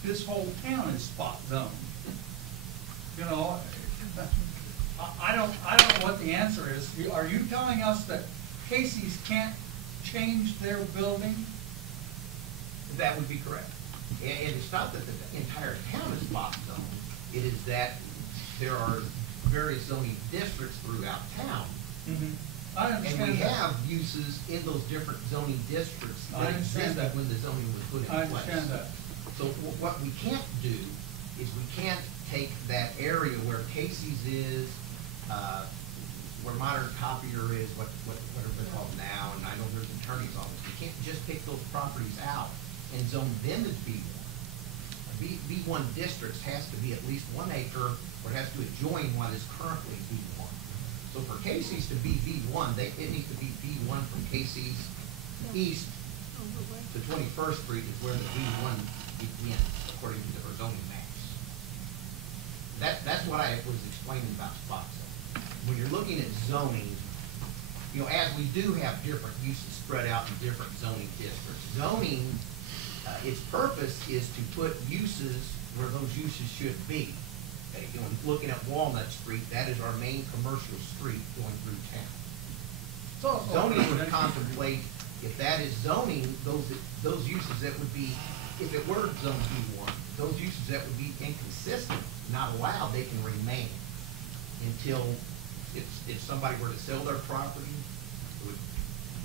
this whole town is spot zone. You know, I don't know what the answer is. Are you telling us that Casey's can't change their building? That would be correct. And it's not that the entire town is spot zone. It is that there are various zoning districts throughout town. Mm-hmm. I understand. And we that. have uses in those different zoning districts I that understand existed that. when the zoning was put in I place. understand that. So what we can't do is we can't take that area where Casey's is, where Modern Copier is, whatever they're called now, and I know there's attorneys on this. We can't just pick those properties out and zone them as B1. B1 districts has to be at least 1 acre, or it has to adjoin what is currently B1. So for Casey's to be B1, it needs to be B1 from Casey's east to 21st Street is where the B1 begins, according to the zoning maps. That's what I was explaining about spot zone. When you're looking at zoning, you know, as we do have different uses spread out in different zoning districts, zoning, its purpose is to put uses where those uses should be. You know, looking at Walnut Street, that is our main commercial street going through town. So zoning would contemplate, if that is zoning, those uses that would be, if it were zone B1, those uses that would be inconsistent, not allowed, they can remain until if somebody were to sell their property, would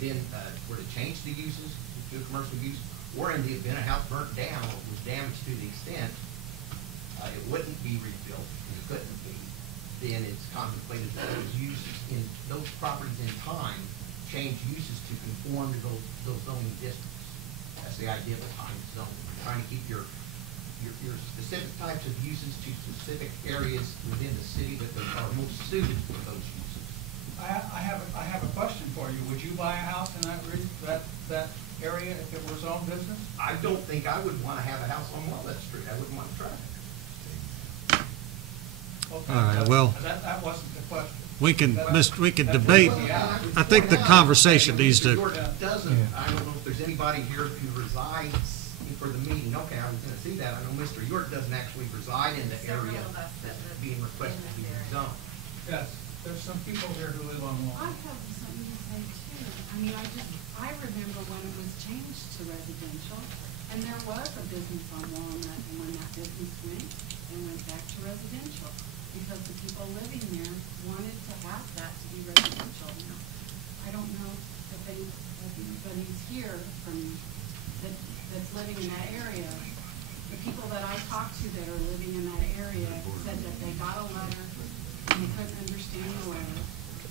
then were to change the uses to a commercial use, or in the event a house burnt down or was damaged to the extent it wouldn't be rebuilt, and it couldn't be, then it's contemplated that those uses in those properties in time change uses to conform to those zoning districts. That's the idea behind zoning. You're trying to keep your specific types of uses to specific areas within the city that are most suited for those uses. I have a question for you. Would you buy a house in that area if it were zone business? I don't think I would want to have a house on Walnut Street. I wouldn't want traffic. Okay, All right, well, that wasn't the question. we can debate. I think the conversation needs to. Doesn't, I don't know if there's anybody here who resides for the meeting. Okay, I was going to see that. I know Mr. York doesn't actually reside in the area that's being requested to be zoned. Yes, there's some people here who live on I Walnut. have something to say too. I mean, I remember when it was changed to residential, and there was a business on Walnut, and when that business went back to residential. because the people living there wanted to have that to be residential. Now, I don't know if anybody's here that's living in that area. The people that I talked to that are living in that area said that they got a letter and they couldn't understand the letter.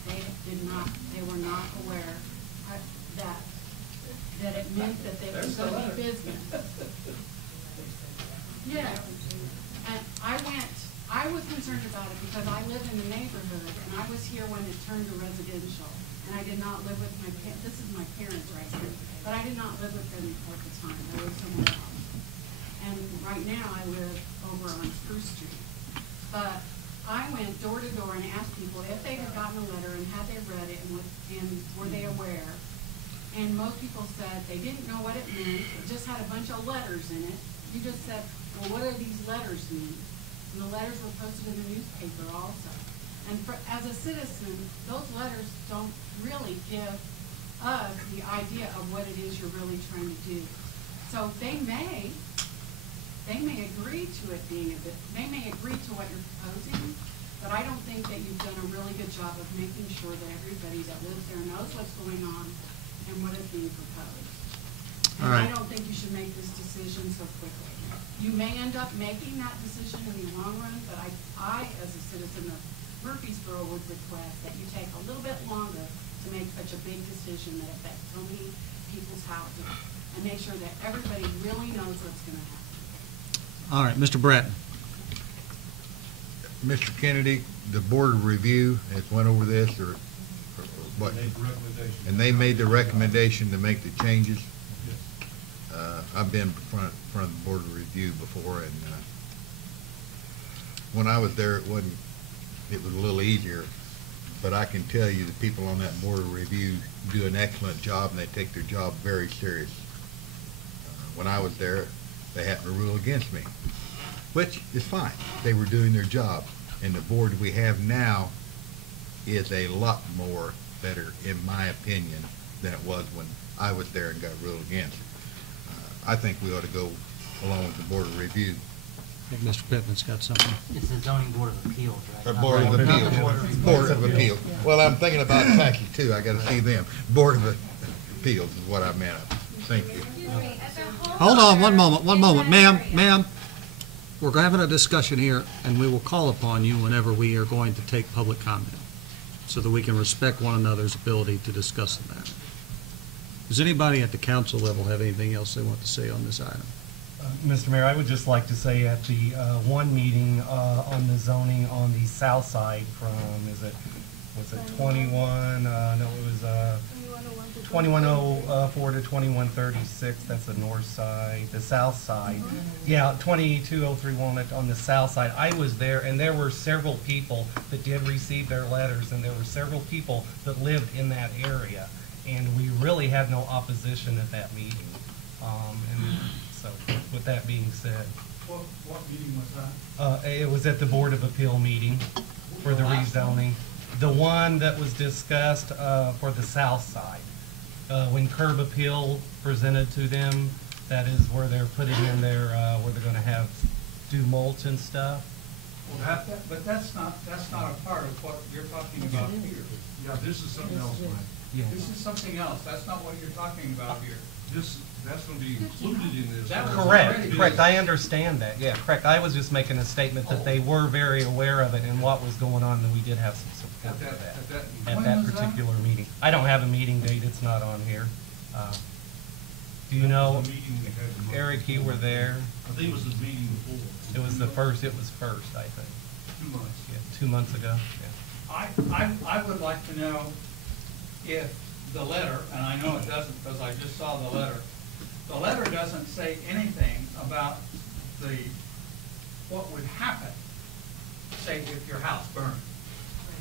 They were not aware that it meant that they was going to be business. Yeah, and I was concerned about it because I live in the neighborhood and I was here when it turned to residential. And I did not live with this is my parents right here, but I did not live with them at the time. I lived somewhere else. And right now I live over on Spruce Street. But I went door to door and asked people if they had gotten a letter and had they read it and were they aware. And most people said they didn't know what it meant. It just had a bunch of letters in it. You just said, well, what do these letters mean? And the letters were posted in the newspaper also. And as a citizen, those letters don't really give us the idea of what it is you're really trying to do. So they may agree to it being they may agree to what you're proposing, but I don't think that you've done a really good job of making sure that everybody that lives there knows what's going on and what is being proposed. And I don't think you should make this decision so quickly. You may end up making that decision in the long run, but I as a citizen of Murphysboro would request that you take a little bit longer to make such a big decision that affects so many people's houses and make sure that everybody really knows what's going to happen. All right, Mr. Brett. Mr. Kennedy, the board of review has went over this, or what? And they made the recommendation to make the changes. I've been in front of the board of review before, and when I was there, it was a little easier. But I can tell you the people on that board of review do an excellent job, and they take their job very serious. When I was there, they happened to rule against me, which is fine. They were doing their job. And the board we have now is a lot more better, in my opinion, than it was when I was there and got ruled against. I think we ought to go along with the board of review. I think Mr. Pittman's got something. It's the zoning board of appeals, right? Board of Appeals. Board of Appeals. Well, I'm thinking about Tacky too. I gotta see them. Board of Appeals is what I meant. Thank you. Hold on one moment. Ma'am, we're having a discussion here, and we will call upon you whenever we are going to take public comment, so that we can respect one another's ability to discuss the matter. Does anybody at the council level have anything else they want to say on this item? Mr. Mayor, I would just like to say at the one meeting on the zoning on the south side from, was it 21, no, it was 2104 to 2136, that's the north side, the south side. Yeah, 22031 on the south side. I was there, and there were several people that did receive their letters, and there were several people that lived in that area. And we really had no opposition at that meeting. And so, with that being said. What meeting was that? It was at the Board of Appeal meeting for the rezoning. The one that was discussed for the south side. When Curb Appeal presented to them, that is where they're putting in their, where they're gonna do mulch and stuff. Well, but that's not a part of what you're talking about here. Yeah, this is something else, Mike. Yeah. This is something else. That's not what you're talking about here. That's gonna be included in this. Correct, I understand that, yeah, correct. I was just making a statement that they were very aware of it and what was going on, and we did have some support for that at that particular meeting. I don't have a meeting date, it's not on here. Do you know, Eric, you were there? I think it was the meeting before. It was first, I think. 2 months. Yeah, 2 months ago, yeah. I would like to know if the letter, and I know it doesn't because I just saw the letter doesn't say anything about what would happen, say, if your house burned.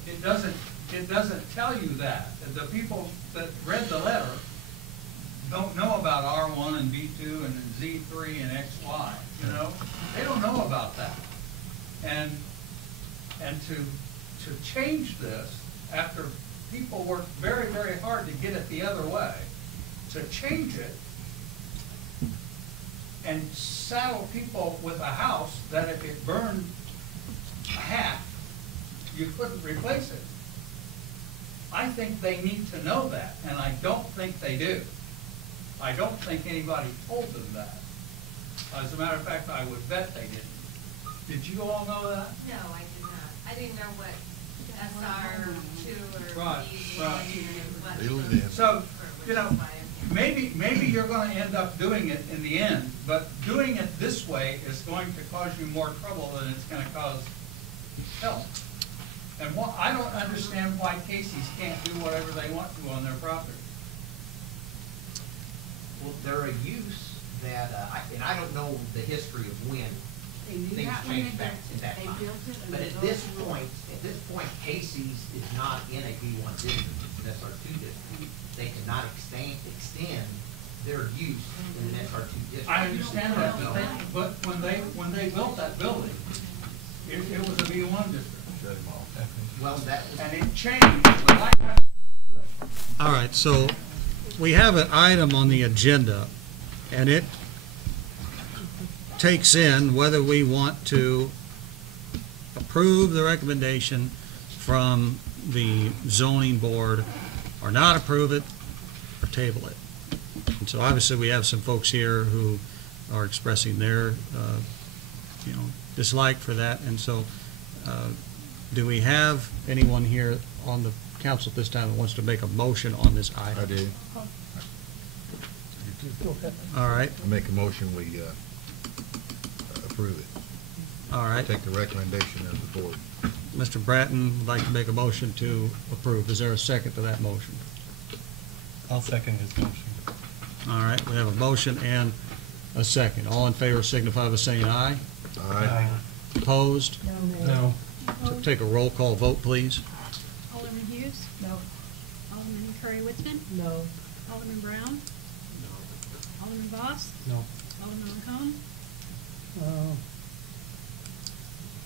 It doesn't tell you that. The people that read the letter don't know about R1 and B2 and Z3 and XY, you know? They don't know about that. And to change this after people worked very, very hard to get it the other way, to change it and saddle people with a house that if it burned half, you couldn't replace it. I think they need to know that, and I don't think they do. I don't think anybody told them that. As a matter of fact, I would bet they didn't. Did you all know that? No, I did not. I didn't know what SR2 or Right, B1 right. was. So, you know, maybe you're gonna end up doing it in the end, but doing it this way is going to cause you more trouble than it's gonna cause help. And I don't understand why Casey's can't do whatever they want to on their property. Well, they're a use that, and I don't know the history of when They knew things that when changed they back built to it. that They time. built it and But they at built this point, Casey's is not in a B1 district, it's an SR2 district. They cannot extend their use in an SR2 district. I understand that, but when they built that building, it was a B1 district. Well, And it changed. All right, so we have an item on the agenda, and it takes in whether we want to approve the recommendation from the zoning board or not approve it or table it. And so obviously we have some folks here who are expressing their, dislike for that. And so do we have anyone here on the council at this time that wants to make a motion on this item? I do. All right. I make a motion, we approve it. All right. Take the recommendation of the board. Mr. Bratton would like to make a motion to approve. Is there a second to that motion? I'll second his motion. All right, we have a motion and a second. All in favor signify by saying aye. Aye. Opposed? No. So take a roll call vote, please. Alderman Hughes? No. Alderman Curry-Witzman? No. Alderman Brown? No. Alderman Voss? No. Alderman McComb?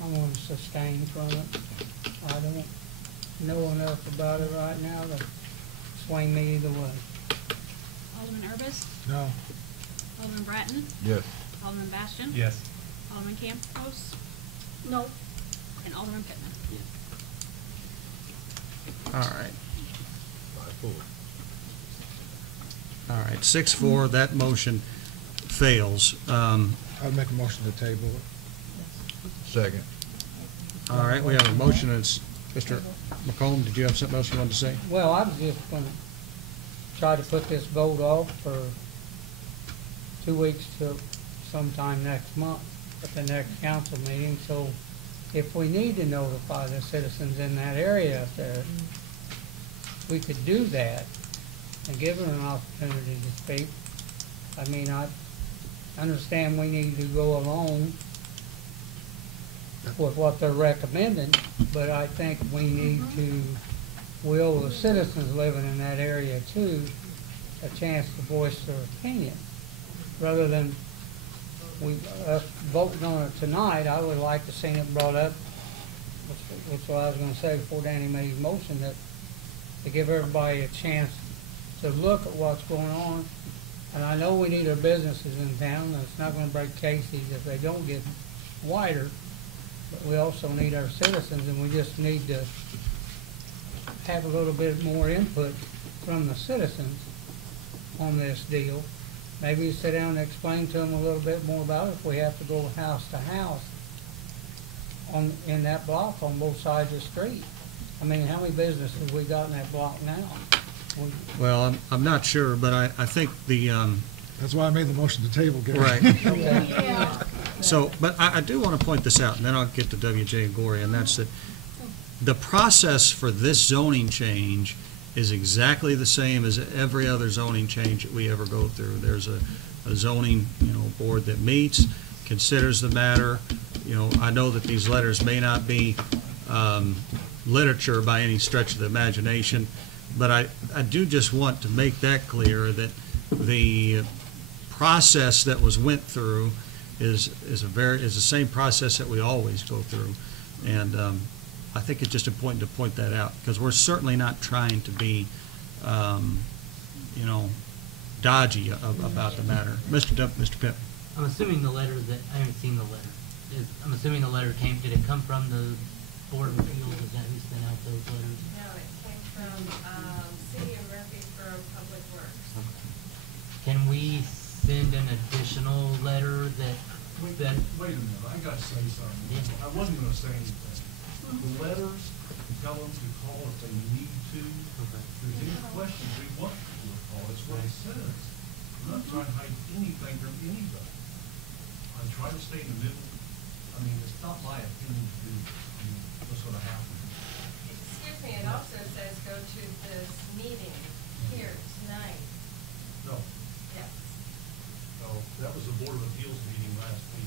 I want to sustain from it. I don't know enough about it right now to swing me either way. Alderman Urbis? No. Alderman Bratton? Yes. Alderman Bastian? Yes. Alderman Campos? No. And Alderman Pittman? All right. 5-4. All right, 6-4, that motion fails. I'd make a motion to table it. Second. All right, we have a motion. It's Mr. McComb, did you have something else you wanted to say? Well, I was just going to try to put this vote off for 2 weeks to sometime next month at the next council meeting. So if we need to notify the citizens in that area up there, we could do that and give them an opportunity to speak. I mean, I understand we need to go along with what they're recommending, but I think we need to will the citizens living in that area too a chance to voice their opinion. Rather than us voting on it tonight, I would like to see it brought up, which what I was going to say before Danny made his motion, that to give everybody a chance to look at what's going on. And I know we need our businesses in town, and it's not going to break Casey's if they don't get wider, but we also need our citizens, and we just need to have a little bit more input from the citizens on this deal. Maybe sit down and explain to them a little bit more about it if we have to go house to house in that block on both sides of the street. I mean, how many businesses we got in that block now? Well, I'm not sure, but I think the, That's why I made the motion to table, Gary. right. Yeah. So, but I do want to point this out, and then I'll get to W.J. and Gory, and that's that the process for this zoning change is exactly the same as every other zoning change that we ever go through. There's a zoning, board that meets, considers the matter. I know that these letters may not be literature by any stretch of the imagination, but I do just want to make that clear that the process that went through is the same process that we always go through, and I think it's just important to point that out because we're certainly not trying to be, dodgy about the matter. Mr. Pitt. I'm assuming the letter I haven't seen the letter. I'm assuming the letter did it come from the Board of Appeals? Is that who sent out those letters? No, it came from, City of Murphysboro Public Works. Can we send an additional letter that, Wait a minute, I gotta say something. I wasn't gonna say anything. The letters, tell them to call if they need to. If there's any questions, we want people to call, it's what it says. I'm not trying to hide anything from anybody. I try to stay in the middle. I mean, it's not my opinion to do, what's gonna happen. Excuse me, it also says go to this meeting here tonight. No, Yes. no, that was the Board of Appeals meeting last week.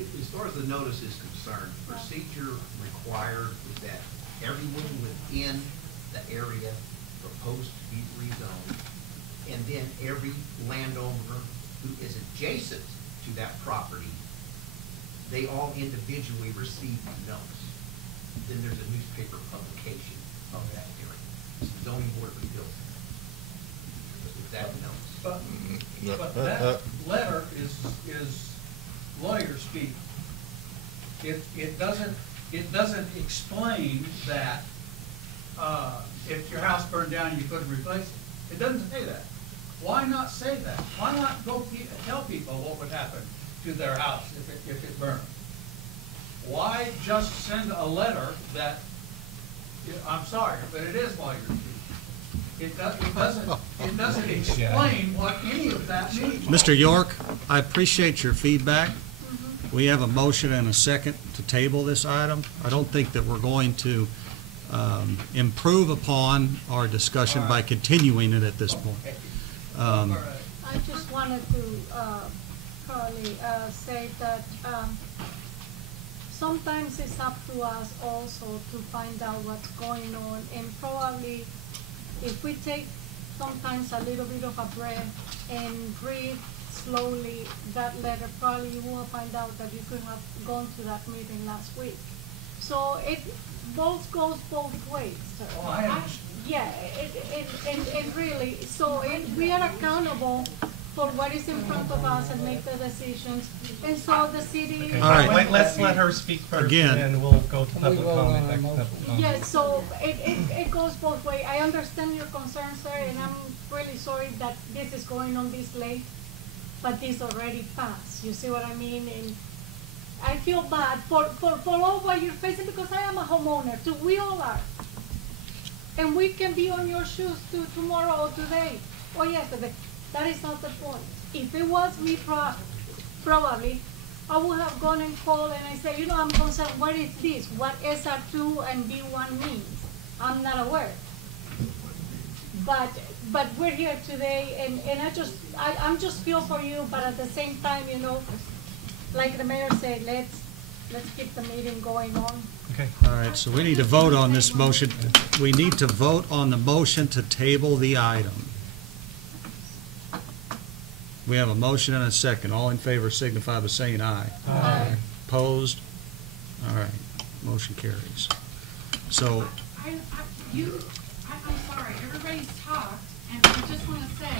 As far as the notice is concerned, the procedure required is that everyone within the area proposed to be rezoned, and then every landowner who is adjacent to that property, they all individually receive the notice. Then there's a newspaper publication of that hearing. It's the zoning board of appeals. With that notice. But that letter is lawyer speak. It doesn't explain that, if your house burned down, you couldn't replace it. It doesn't say that. Why not say that? Why not go tell people what would happen to their house if it burned? Why just send a letter that, I'm sorry, but it is lawyer speak. It doesn't explain what any of that means. Mr. York, I appreciate your feedback. We have a motion and a second to table this item. I don't think that we're going to improve upon our discussion by continuing it at this point. I just wanted to, Carly, say that, sometimes it's up to us also to find out what's going on, and probably if we take sometimes a little bit of a breath and read slowly that letter, probably you will find out that you could have gone to that meeting last week. So it both goes both ways. Yeah, it really, so we are accountable for what is in front of us and make the decisions. And so the city. Okay, All right. let's let her speak first, Again. and we'll go to public We vote on comment. our next. motion. Yeah, so it goes both ways. I understand your concerns, sir, and I'm really sorry that this is going on this late, but this already passed. You see what I mean? And I feel bad for all what you're facing, because I am a homeowner too. We all are. And we can be on your shoes too tomorrow or today or yesterday. That is not the point. If it was me, probably, I would have gone and called and I said, you know, I'm concerned, what is this? What SR2 and B1 means? I'm not aware. But we're here today, and I'm just feel for you, but at the same time, you know, like the mayor said, let's keep the meeting going on. Okay. All right, so we need to vote on this motion. We need to vote on the motion to table the item. We have a motion and a second. All in favor signify by saying aye. Aye. Opposed? All right, motion carries. So, I'm sorry, everybody's talked, and I just want to say,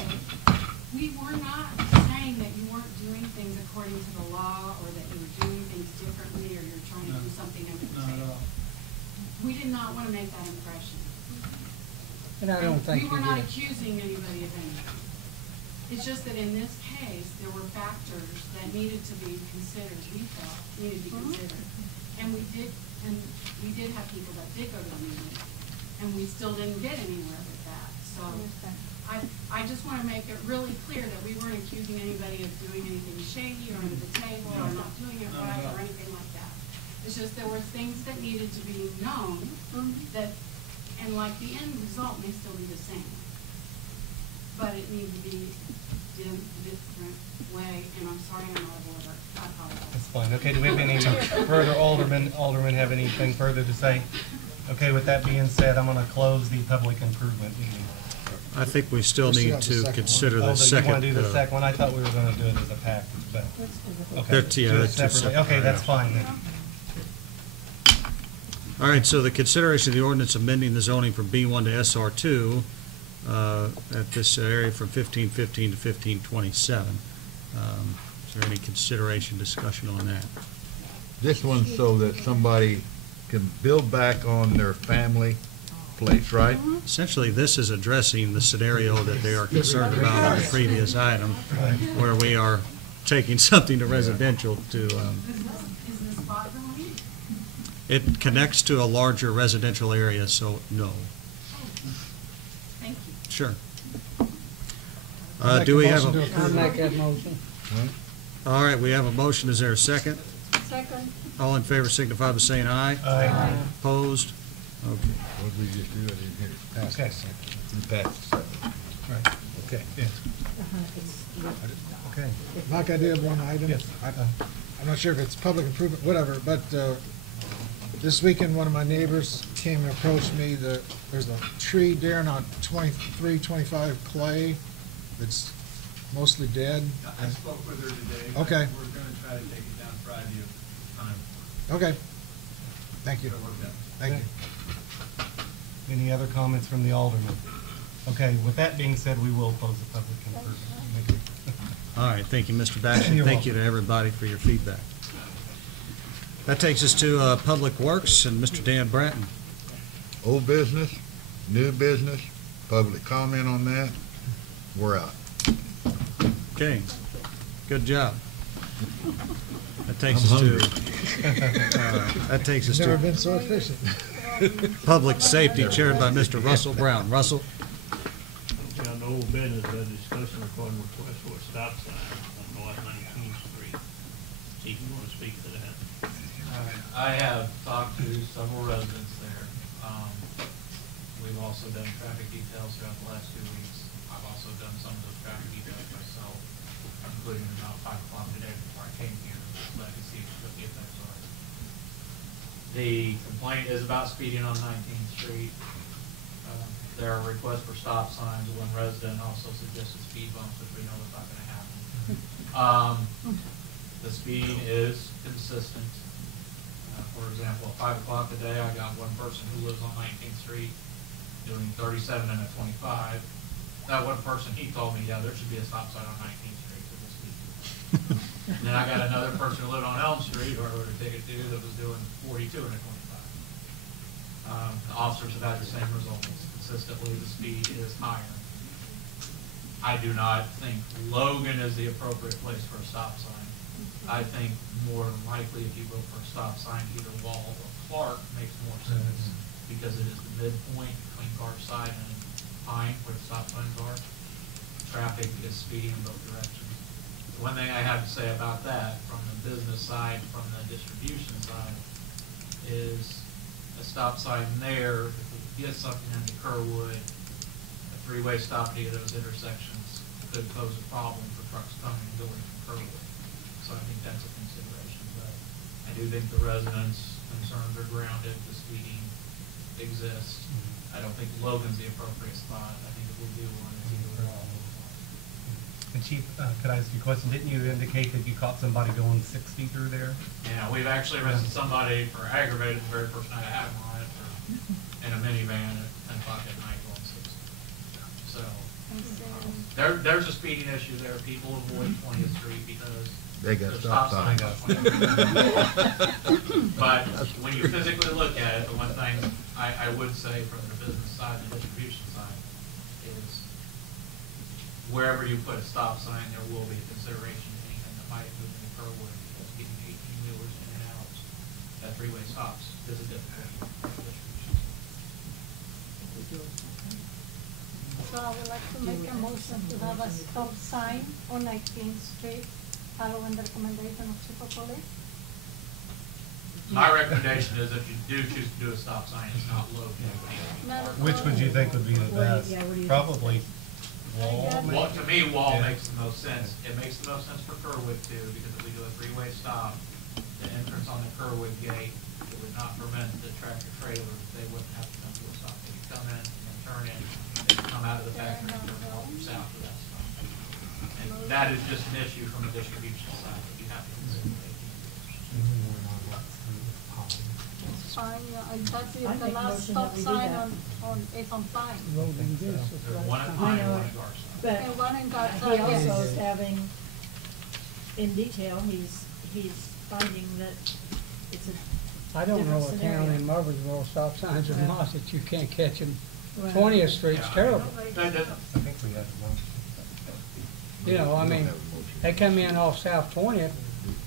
we were not saying that you weren't doing things according to the law, or that you were doing things differently, or you're trying to do something under the table. We did not want to make that impression. And I don't think We were you not did. accusing anybody of anything. It's just that in this case, there were factors that needed to be considered, we felt, needed to be considered. And we did have people that did go to the meeting, and we still didn't get anywhere with that. So I just want to make it really clear that we weren't accusing anybody of doing anything shady or under the table or not doing it right or anything like that. It's just there were things that needed to be known that, and like the end result may still be the same. But it needs to be done a different way, and I'm sorry I'm not able to, I apologize. That's fine. Okay, do we have any further aldermen have anything further to say? Okay, with that being said, I'm gonna close the public improvement meeting. I think we still We still need have the to second one. consider Oh, the do you second. wanna do the second one? I thought we were gonna do it as a package, but, okay. They're- yeah, do it they're two separately. separate Okay, that's paragraphs. fine then. All right, so the consideration of the ordinance amending the zoning from B1 to SR2 at this area from 1515 to 1527. Is there any consideration, discussion on that? This one's so that somebody can build back on their family place, right? Essentially, this is addressing the scenario that they are concerned about on the previous item, where we are taking something to residential to, Is this spot going? it connects to a larger residential area, so no. Thank you. Sure. Make Do a we have motion to a, approve. I'll make that motion. all right, we have a motion. Is there a second? Second. All in favor signify by saying aye. Aye. Opposed? Okay. What did we just do? I didn't hear it. Pass Okay. the second. We passed the second. Right. Okay. Okay. Mike, I do have one item. Yes. I'm not sure if it's public improvement, whatever, but this weekend, one of my neighbors came and approached me. There's a tree there on 2325 Clay that's mostly dead. I spoke with her today. Okay. We're gonna try to take it down Friday if time. Okay. Thank you. It'll work out. Thank you. Any other comments from the alderman? Okay, with that being said, we will close the public improvement. Thank you. All right, thank you, Mr. Baxter. You're Thank you to everybody for your feedback. That takes us to Public Works and Mr. Dan Bratton. Old business, new business, public comment on that, we're out. Okay, good job. That takes I'm us to, hungry. that takes us Never to been so efficient. Public Safety chaired by Mr. Russell Brown. Russell? On the old business, a discussion recording request for a stop sign on North 19th Street. Chief, you want to speak to that? I have talked to several residents there. We've also done traffic details throughout the last 2 weeks. I've also done some of those traffic details myself, including about 5 o'clock today before I came here, so I could see what the effects are. The complaint is about speeding on 19th Street. There are requests for stop signs. One resident also suggested speed bumps, which we know is not gonna happen. The speed is consistent. For example, at 5 o'clock today, I got one person who lives on 19th Street doing 37 and a 25. That one person, he told me, yeah, there should be a stop sign on 19th Street for this week. And then I got another person who lived on Elm Street, who I wrote a ticket to, that was doing 42 and a 25. The officers have had the same results. Consistently, the speed is higher. I do not think Logan is the appropriate place for a stop sign. I think more than likely, if you go for a stop sign, either Wall or Clark makes more sense, because it is the midpoint between Garside and Pine, where the stop signs are. Traffic is speeding in both directions. The one thing I have to say about that, from the business side, from the distribution side, is a stop sign there, if we get something into Kerwood, a three-way stop at either of those intersections could pose a problem for trucks coming and going from Kerwood. So I think that's a consideration, but I do think the residents' concerns are grounded, the speeding exists. I don't think Logan's the appropriate spot. I think if we do one, it's either Wall or Clark. And Chief, could I ask you a question? Didn't you indicate that you caught somebody going 60 through there? Yeah, we've actually arrested somebody for aggravated the very first night I had him on it, in a minivan at 10 o'clock at night going 60. So, there's a speeding issue there. People avoid 20th Street because They got there's stop signs. But when you physically look at it, the one thing I would say from the business side and the distribution side is wherever you put a stop sign, there will be a consideration to anything that might move in the Kerwood, because getting 18-wheelers in and out at three-way stops is a difficulty for the distribution. So I would like to make a motion to have a stop sign on 19th Street, following the recommendation of Chief of Police. My recommendation is if you do choose to do a stop sign, it's not Logan. Which would you think would be the best? Probably Wall. Well, to me, Wall makes the most sense. It makes the most sense for Kerwood too, because if we do a three-way stop, the entrance on the Kerwood gate, it would not prevent the tractor trailers. They wouldn't have to come to a stop. They could come in and turn in, they could come out of the factory and turn north or south to that stop. And that is just an issue from the distribution side that you have to consider. Fine, yeah, and that's I the make a last motion stop that we do sign that. is on Pine. There's one at I Pine and know one it, at Garside. but And one in Garside, he also yes. is having, in detail, he's finding that it's a I don't know different a town scenario. in Murphysboro stop signs are Right. not that you can't catch them. Right. 20th Street's terrible. I think we have a motion. You know, I mean, they come in off South 20th,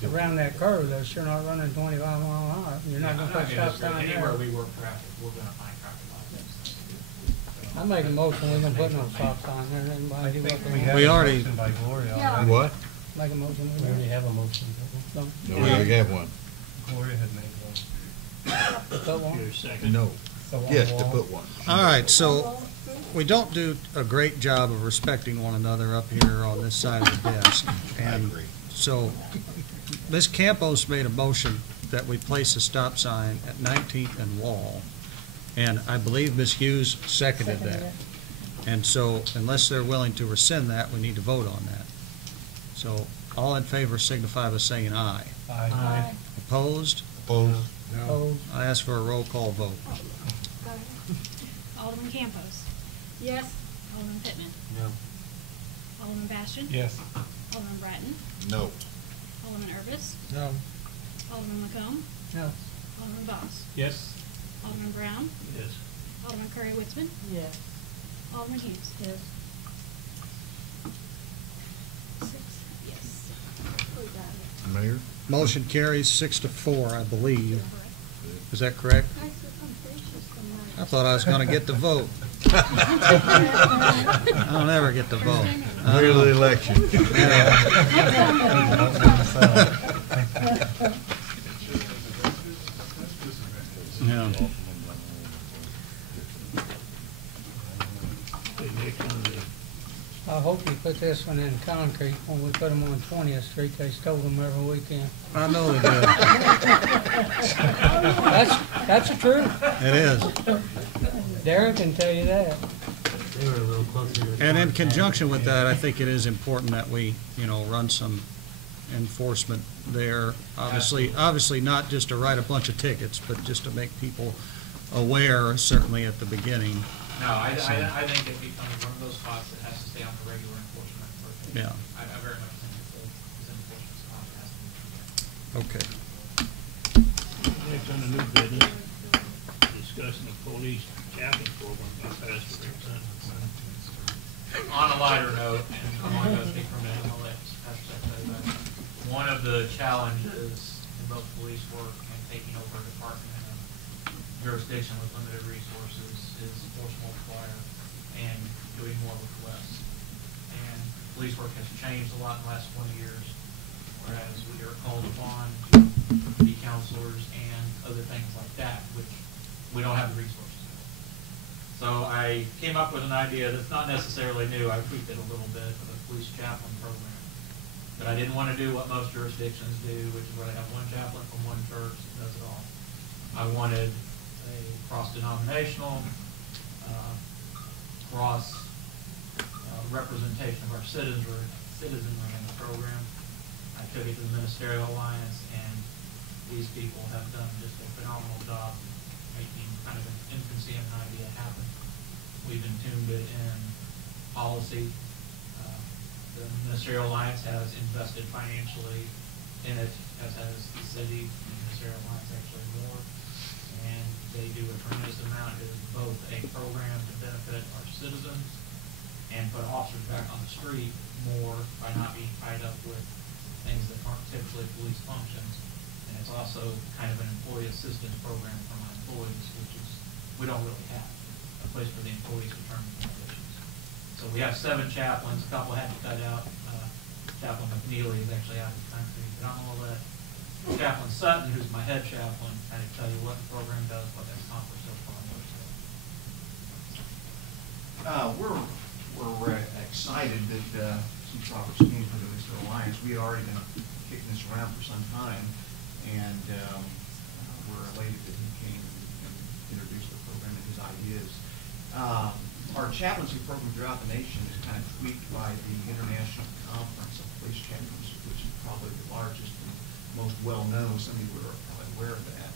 around that curve, they're sure not running 25 mile an hour. You're not gonna put stop sign Anywhere there. we work traffic, we're gonna find traffic lights. I make a motion, we're gonna put no stop sign there, and I everybody do what think they we want. have We a already- motion by Gloria Yeah. already. What? Make a motion. We already have a motion. Don't- We already have one. Gloria had made one. Put one. No. So on Yes, the to wall. put one. All right, so we don't do a great job of respecting one another up here on this side of the desk. And so Ms. Campos made a motion that we place a stop sign at 19th and Wall. And I believe Ms. Hughes seconded that. And so unless they're willing to rescind that, we need to vote on that. So all in favor signify by saying aye. Aye. Opposed? Opposed? Opposed? I ask for a roll call vote. Alderman Campos. Yes. Alderman Pittman. No. Alderman Bastian. Yes. Alderman Bratton. No. Alderman Urbus. No. Alderman McComb. No. Alderman Boss. Yes. Alderman Brown. Yes. Alderman Curry Witzman. Yes. Alderman Hughes. Yes. 6 yes. We got it. Mayor? Motion carries 6-4, I believe. Is that correct? I'm gracious tonight. I thought I was gonna get the vote. I don't ever get the vote. Mayor of the election. Yeah. I hope you put this one in concrete when we put them on 20th Street. They stole them every weekend. I know they did. That's the truth. It is. Darren can tell you that. They were a little closer to the. And in corner. conjunction with that, I think it is important that we, run some enforcement there. Obviously not just to write a bunch of tickets, but just to make people aware, certainly at the beginning. No, I think it becomes one of those spots that has to stay on the regular enforcement. Yeah. I very much think it's an enforcement spot that has to be there. Okay. Next on the new business, discussing the police chaplain program by Pastor Rick. On a lighter note, and I'm not going to speak for a minute, I'll let Pastor Seth say that. One of the challenges in both police work and taking over a department in a jurisdiction with limited resources is force multiplier and doing more with less. And police work has changed a lot in the last 20 years, whereas we are called upon to be counselors and other things like that, which we don't have the resources. So I came up with an idea that's not necessarily new. I tweaked it a little bit of a police chaplain program. But I didn't want to do what most jurisdictions do, which is where they have one chaplain from one church that does it all. I wanted a cross-denominational, representation of our citizenry in the program. I took it to the Ministerial Alliance, and these people have done just a phenomenal job making kind of an infancy of an idea happen. We've entombed it in policy. The Ministerial Alliance has invested financially in it, as has the city. The Ministerial Alliance actually more. And they do a tremendous amount. It is both a program to benefit our citizens and put officers back on the street more by not being tied up with things that aren't typically police functions. And it's also kind of an employee assistance program for my employees, which is, we don't really have a place for the employees to turn to issues. So we have 7 chaplains, a couple had to cut out. Chaplain McNeely is actually out of the country, but I'm gonna let Chaplain Sutton, who's my head chaplain, kind of tell you what the program does, what that's accomplished so far. We're excited that Chief Roberts came from the Ministerial Alliance. We had already been kicking this around for some time, and we're elated that he came and introduced the program and his ideas. Our chaplaincy program throughout the nation is kind of tweaked by the International Conference of Police Chaplains, which is probably the largest and most well-known. Some of you are probably aware of that.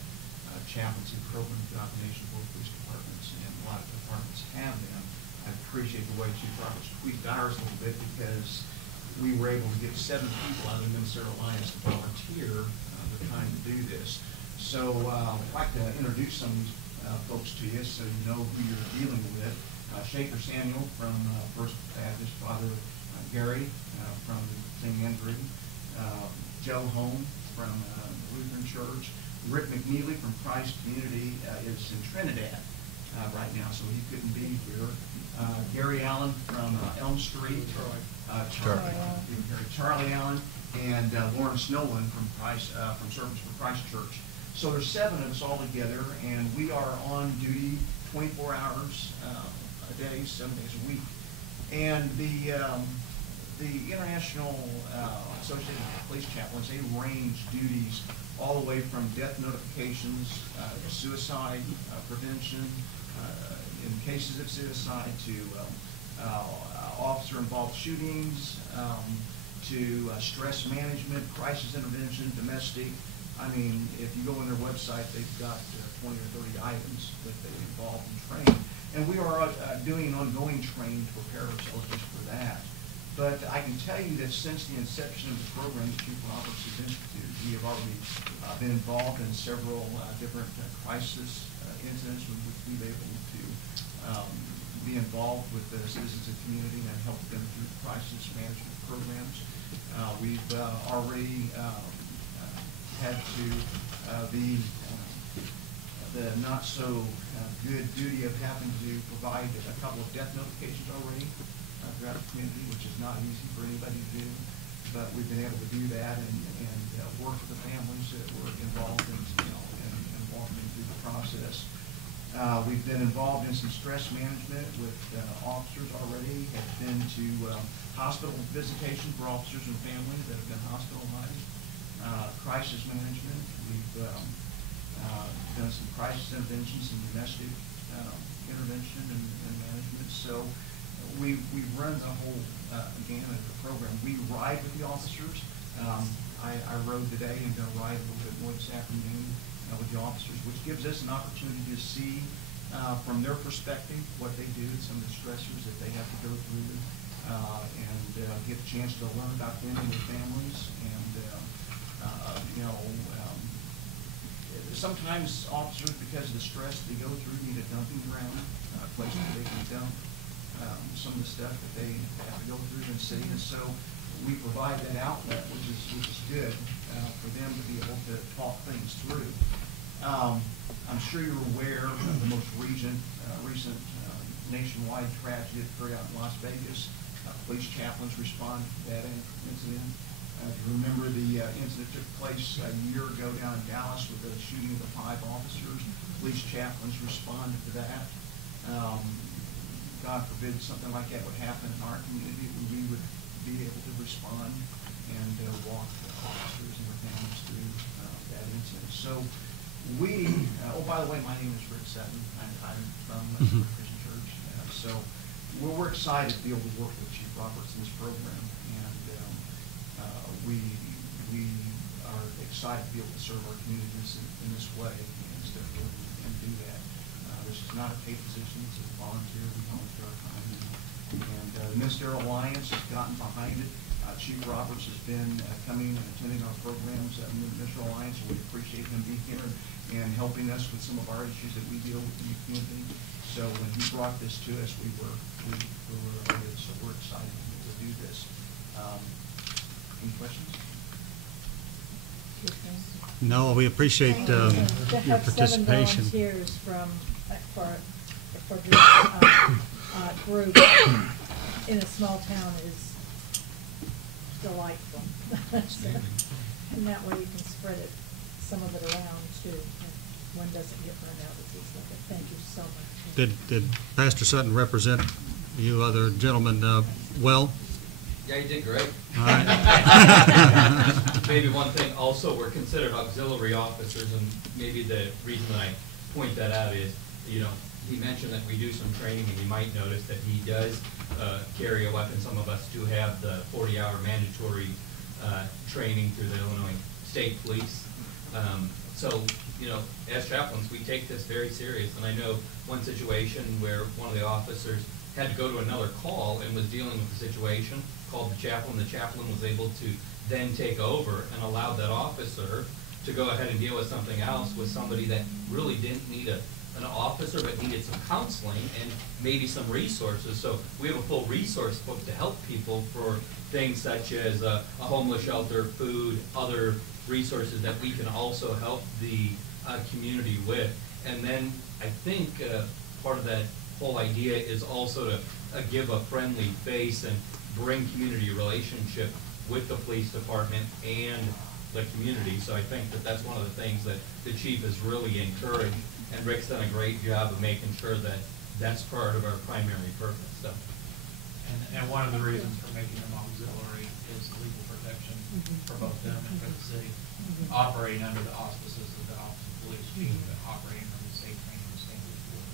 Chaplaincy program throughout the nation, both police departments and a lot of departments have them. I appreciate the way Chief Roberts tweaked ours a little bit, because we were able to get 7 people out of the Ministerial Alliance to volunteer the time to do this. So I'd like to introduce some of these folks to you so you know who you're dealing with. Shaker Samuel from First Baptist, Father Gary from St. Andrew, Joe Home from Lutheran Church, Rick McNeely from Christ Community is in Trinidad right now, so he couldn't be here. Gary Allen from Elm Street, Charlie Allen, and Lawrence Nolan from Service for Christ Church. So there's 7 of us all together, and we are on duty 24 hours a day, 7 days a week. And the International Association of Police Chaplains, they range duties all the way from death notifications, suicide prevention, in cases of suicide, to officer-involved shootings, to stress management, crisis intervention, domestic. I mean, if you go on their website, they've got 20 or 30 items that they involve and train. And we are doing an ongoing training to prepare ourselves just for that. But I can tell you that since the inception of the program that Chief Roberts has instituted, we have already been involved in several different crisis incidents with which we've been able to be involved with the citizens and community and help them through crisis management programs. We've already had to the not so good duty of having to provide a couple of death notifications already throughout the community, which is not easy for anybody to do. But we've been able to do that and work with the families that were involved in, and walking them through the process. We've been involved in some stress management with officers already, have been to hospital visitation for officers and families that have been hospitalized. Crisis management, we've done some crisis intervention, some domestic intervention and management. So we've run the whole gamut of the program. We ride with the officers. I rode today and going to ride a little bit more this afternoon with the officers, which gives us an opportunity to see from their perspective what they do and some of the stressors that they have to go through, and get a chance to learn about them and their families. And sometimes officers, because of the stress they go through, need a dumping ground, a place where they can dump some of the stuff that they have to go through in the city. And so we provide that outlet, which is good for them to be able to talk things through. I'm sure you're aware of the most recent nationwide tragedy that occurred out in Las Vegas. Police chaplains responded to that incident. If you remember, the incident took place a year ago down in Dallas with the shooting of the 5 officers. Police chaplains responded to that. God forbid something like that would happen in our community, we would be able to respond and walk the officers and their families through that incident. So we, oh, by the way, my name is Rick Sutton. I'm from Christian Church. So we're excited to be able to work with Chief Roberts in this program. We are excited to be able to serve our communities in this way and step forward and do that. This is not a paid position, it's a volunteer, we volunteer our time. And the Ministerial Alliance has gotten behind it. Chief Roberts has been coming and attending our programs in the Ministerial Alliance, and we appreciate him being here and helping us with some of our issues that we deal with in the community. So when he brought this to us, we were so we're excited to do this. Any questions? No, we appreciate your To have 7 participation. volunteers for this group in a small town is delightful. And that way you can spread it, some of it around too, and one doesn't get burned out with these. Thank you so much. Did Pastor Sutton represent you other gentlemen well? Yeah, you did great. All right. Maybe one thing also, we're considered auxiliary officers, and maybe the reason that I point that out is, he mentioned that we do some training, and you might notice that he does carry a weapon. Some of us do have the 40-hour mandatory training through the Illinois State Police. So, as chaplains, we take this very serious. And I know one situation where one of the officers had to go to another call and was dealing with the situation, called the chaplain. The chaplain was able to then take over and allowed that officer to go ahead and deal with something else with somebody that really didn't need an officer, but needed some counseling and maybe some resources. So we have a full resource book to help people for things such as a homeless shelter, food, other resources that we can also help the community with. And then I think part of that whole idea is also to give a friendly face and bring community relationship with the police department and the community. So I think that that's one of the things that the chief has really encouraged, and Rick's done a great job of making sure that that's part of our primary purpose. So. And one of the reasons for making them auxiliary is legal protection for both them and for the city. Operating under the auspices of the Office of Police Chief, but operating under the state training and standards board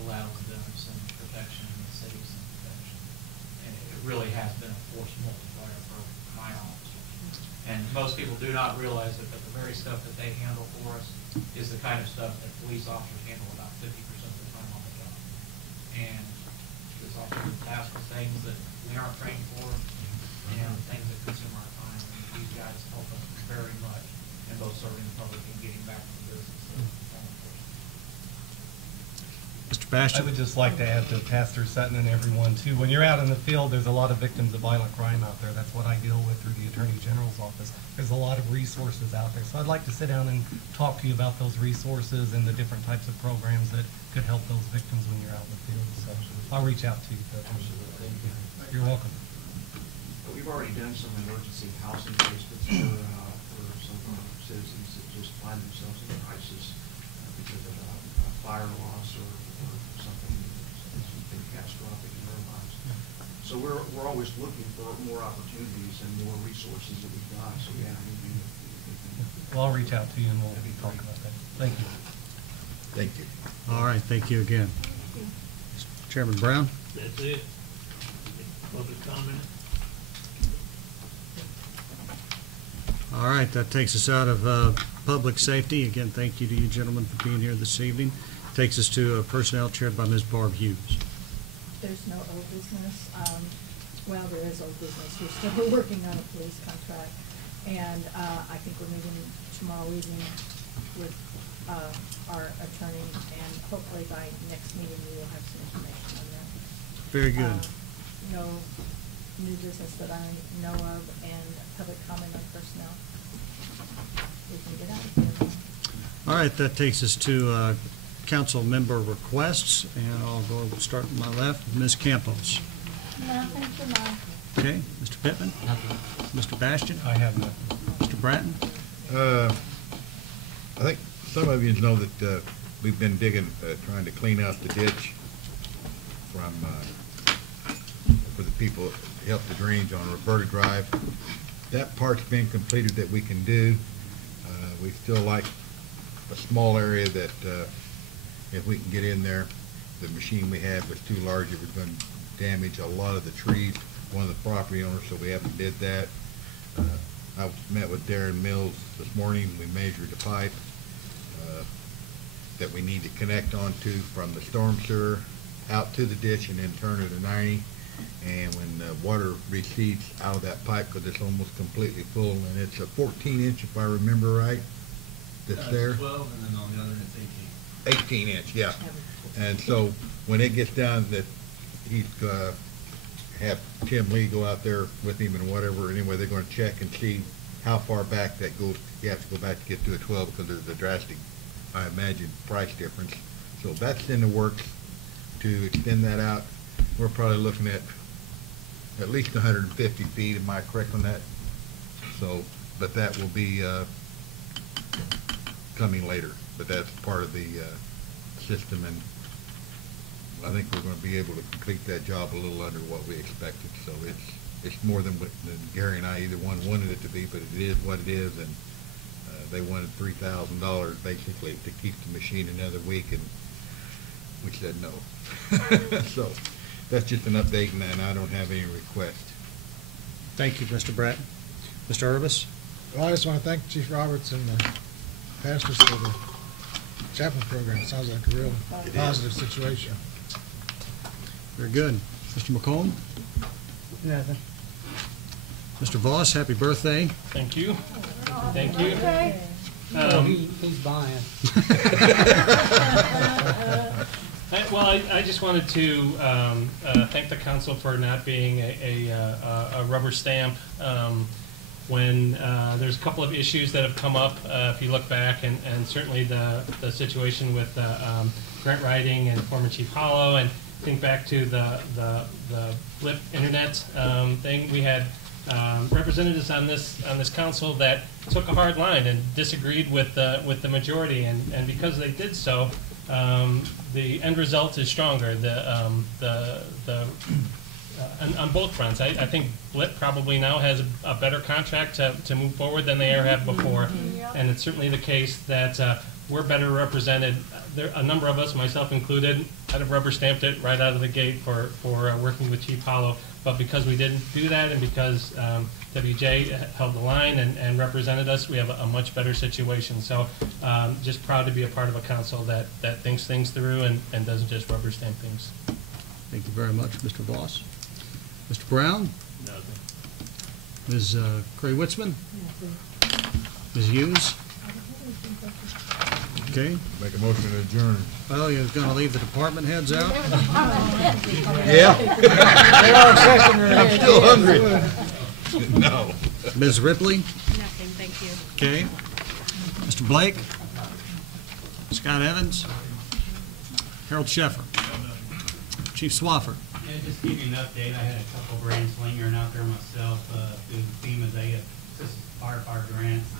allows them some protection and the city some protection. And it really has been a force multiplier for my officers. And most people do not realize it, but the very stuff that they handle for us is the kind of stuff that police officers handle about 50% of the time on the job. And this officer is tasked with things that we aren't trained for, and things that consume our time. And these guys help us very much in both serving the public and getting back to the business. Mr. Bastian? I would just like to add to Pastor Sutton and everyone too, when you're out in the field, there's a lot of victims of violent crime out there. That's what I deal with through the Attorney General's office. There's a lot of resources out there. So I'd like to sit down and talk to you about those resources and the different types of programs that could help those victims when you're out in the field. So I'll reach out to you. You're welcome. We've already done some emergency housing placements for some of our citizens that just find themselves in crisis because of a fire loss or something catastrophic in their lives. So we're always looking for more opportunities and more resources that we've got. So yeah, Well, I'll reach out to you and we'll talk about that. Thank you. Thank you. All right, thank you again. Chairman Brown? That's it. Public comment? All right, that takes us out of public safety. Again, thank you to you gentlemen for being here this evening. Takes us to personnel chaired by Ms. Barb Hughes. There's no old business. Well, there is old business. We're still working on a police contract. And I think we're meeting tomorrow evening with our attorney, and hopefully by next meeting we will have some information on that. Very good. No new business that I know of, and public comment on personnel. We can get out of here. All right, that takes us to council member requests, and I'll go start on my left. Ms. Campos. Nothing tonight. Okay, Mr. Pittman? Nothing. Mr. Bastian? I have nothing. Mr. Bratton? I think some of you know that we've been digging, trying to clean out the ditch from, for the people that help the drainage on Roberta Drive. That part's been completed that we can do. We still like a small area that if we can get in there, the machine we have was too large. It was going to damage a lot of the trees. One of the property owners, so we haven't did that. I met with Darren Mills this morning. We measured the pipe that we need to connect onto from the storm sewer out to the ditch and then turn it to 90. And when the water recedes out of that pipe, because it's almost completely full, and it's a 14-inch, if I remember right, that's there. 12, and then on the other end it's 18. 18-inch, yeah. And so when it gets down that he's have Tim Lee go out there with him and whatever. Anyway, they're going to check and see how far back that goes. You have to go back to get to a 12 because there's a drastic, I imagine, price difference. So that's in the works to extend that out. We're probably looking at least 150 feet. Am I correct on that? So, but that will be coming later. But that's part of the system, and I think we're going to be able to complete that job a little under what we expected. So it's more than what Gary and I either one wanted it to be, but it is what it is, and they wanted $3,000 basically to keep the machine another week, and we said no. So that's just an update, and I don't have any request. Thank you, Mr. Bratton. Mr. Urbis? Well, I just want to thank Chief Roberts and the pastors for the chaplain program. It sounds like a real positive situation. Very good. Mr. McComb? Nothing. Mr. Voss, happy birthday. Thank you. Thank you. Well, he's buying. Well, I just wanted to thank the council for not being a rubber stamp when there's a couple of issues that have come up. If you look back, and certainly the situation with grant writing and former Chief Hollow, and think back to the blip internet thing, we had representatives on this council that took a hard line and disagreed with the majority, and because they did so, the end result is stronger. On both fronts, I think Blip probably now has a better contract to move forward than they ever have before, and it's certainly the case that we're better represented. A number of us, myself included, I'd have rubber stamped it right out of the gate for working with Chief Hollow, but because we didn't do that, and because WJ held the line and represented us, we have a much better situation. So just proud to be a part of a council that thinks things through and doesn't just rubber stamp things. Thank you very much, Mr. Voss. Mr. Brown? Nothing. Ms. Cray-Witzman? Ms. Hughes? Okay. Make a motion to adjourn. Well, you're going to leave the department heads out? Yeah. I'm still hungry. No. Ms. Ripley? Nothing, thank you. Okay. Mr. Blake? Scott Evans? Harold Sheffer? Chief Swafford? Yeah, just to give you an update, I had a couple grand slingering out there myself through the FEMA's assistant firefighter grants.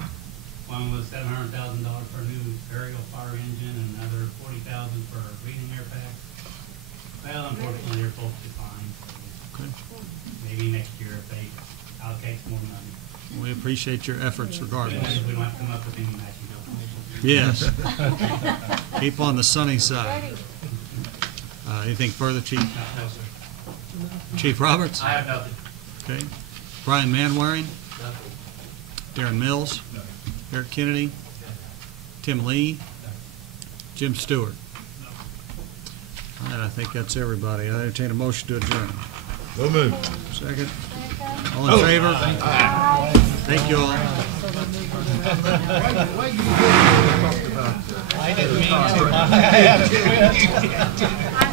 One was $700,000 for a new aerial fire engine, and another $40,000 for a breathing air pack. Well, unfortunately, they're both declined. Okay. Maybe next year if they allocate more money. We appreciate your efforts regardless. We don't have to come up with any matching donations. Yes. Keep on the sunny side. Anything further, Chief? No, sir. Chief Roberts? I have nothing. Okay. Brian Manwaring? Nothing. Darren Mills? Eric Kennedy? Tim Lee? Jim Stewart? All right, I think that's everybody. I entertain a motion to adjourn. So moved. Second? All in favor? Thank you all. I didn't mean to.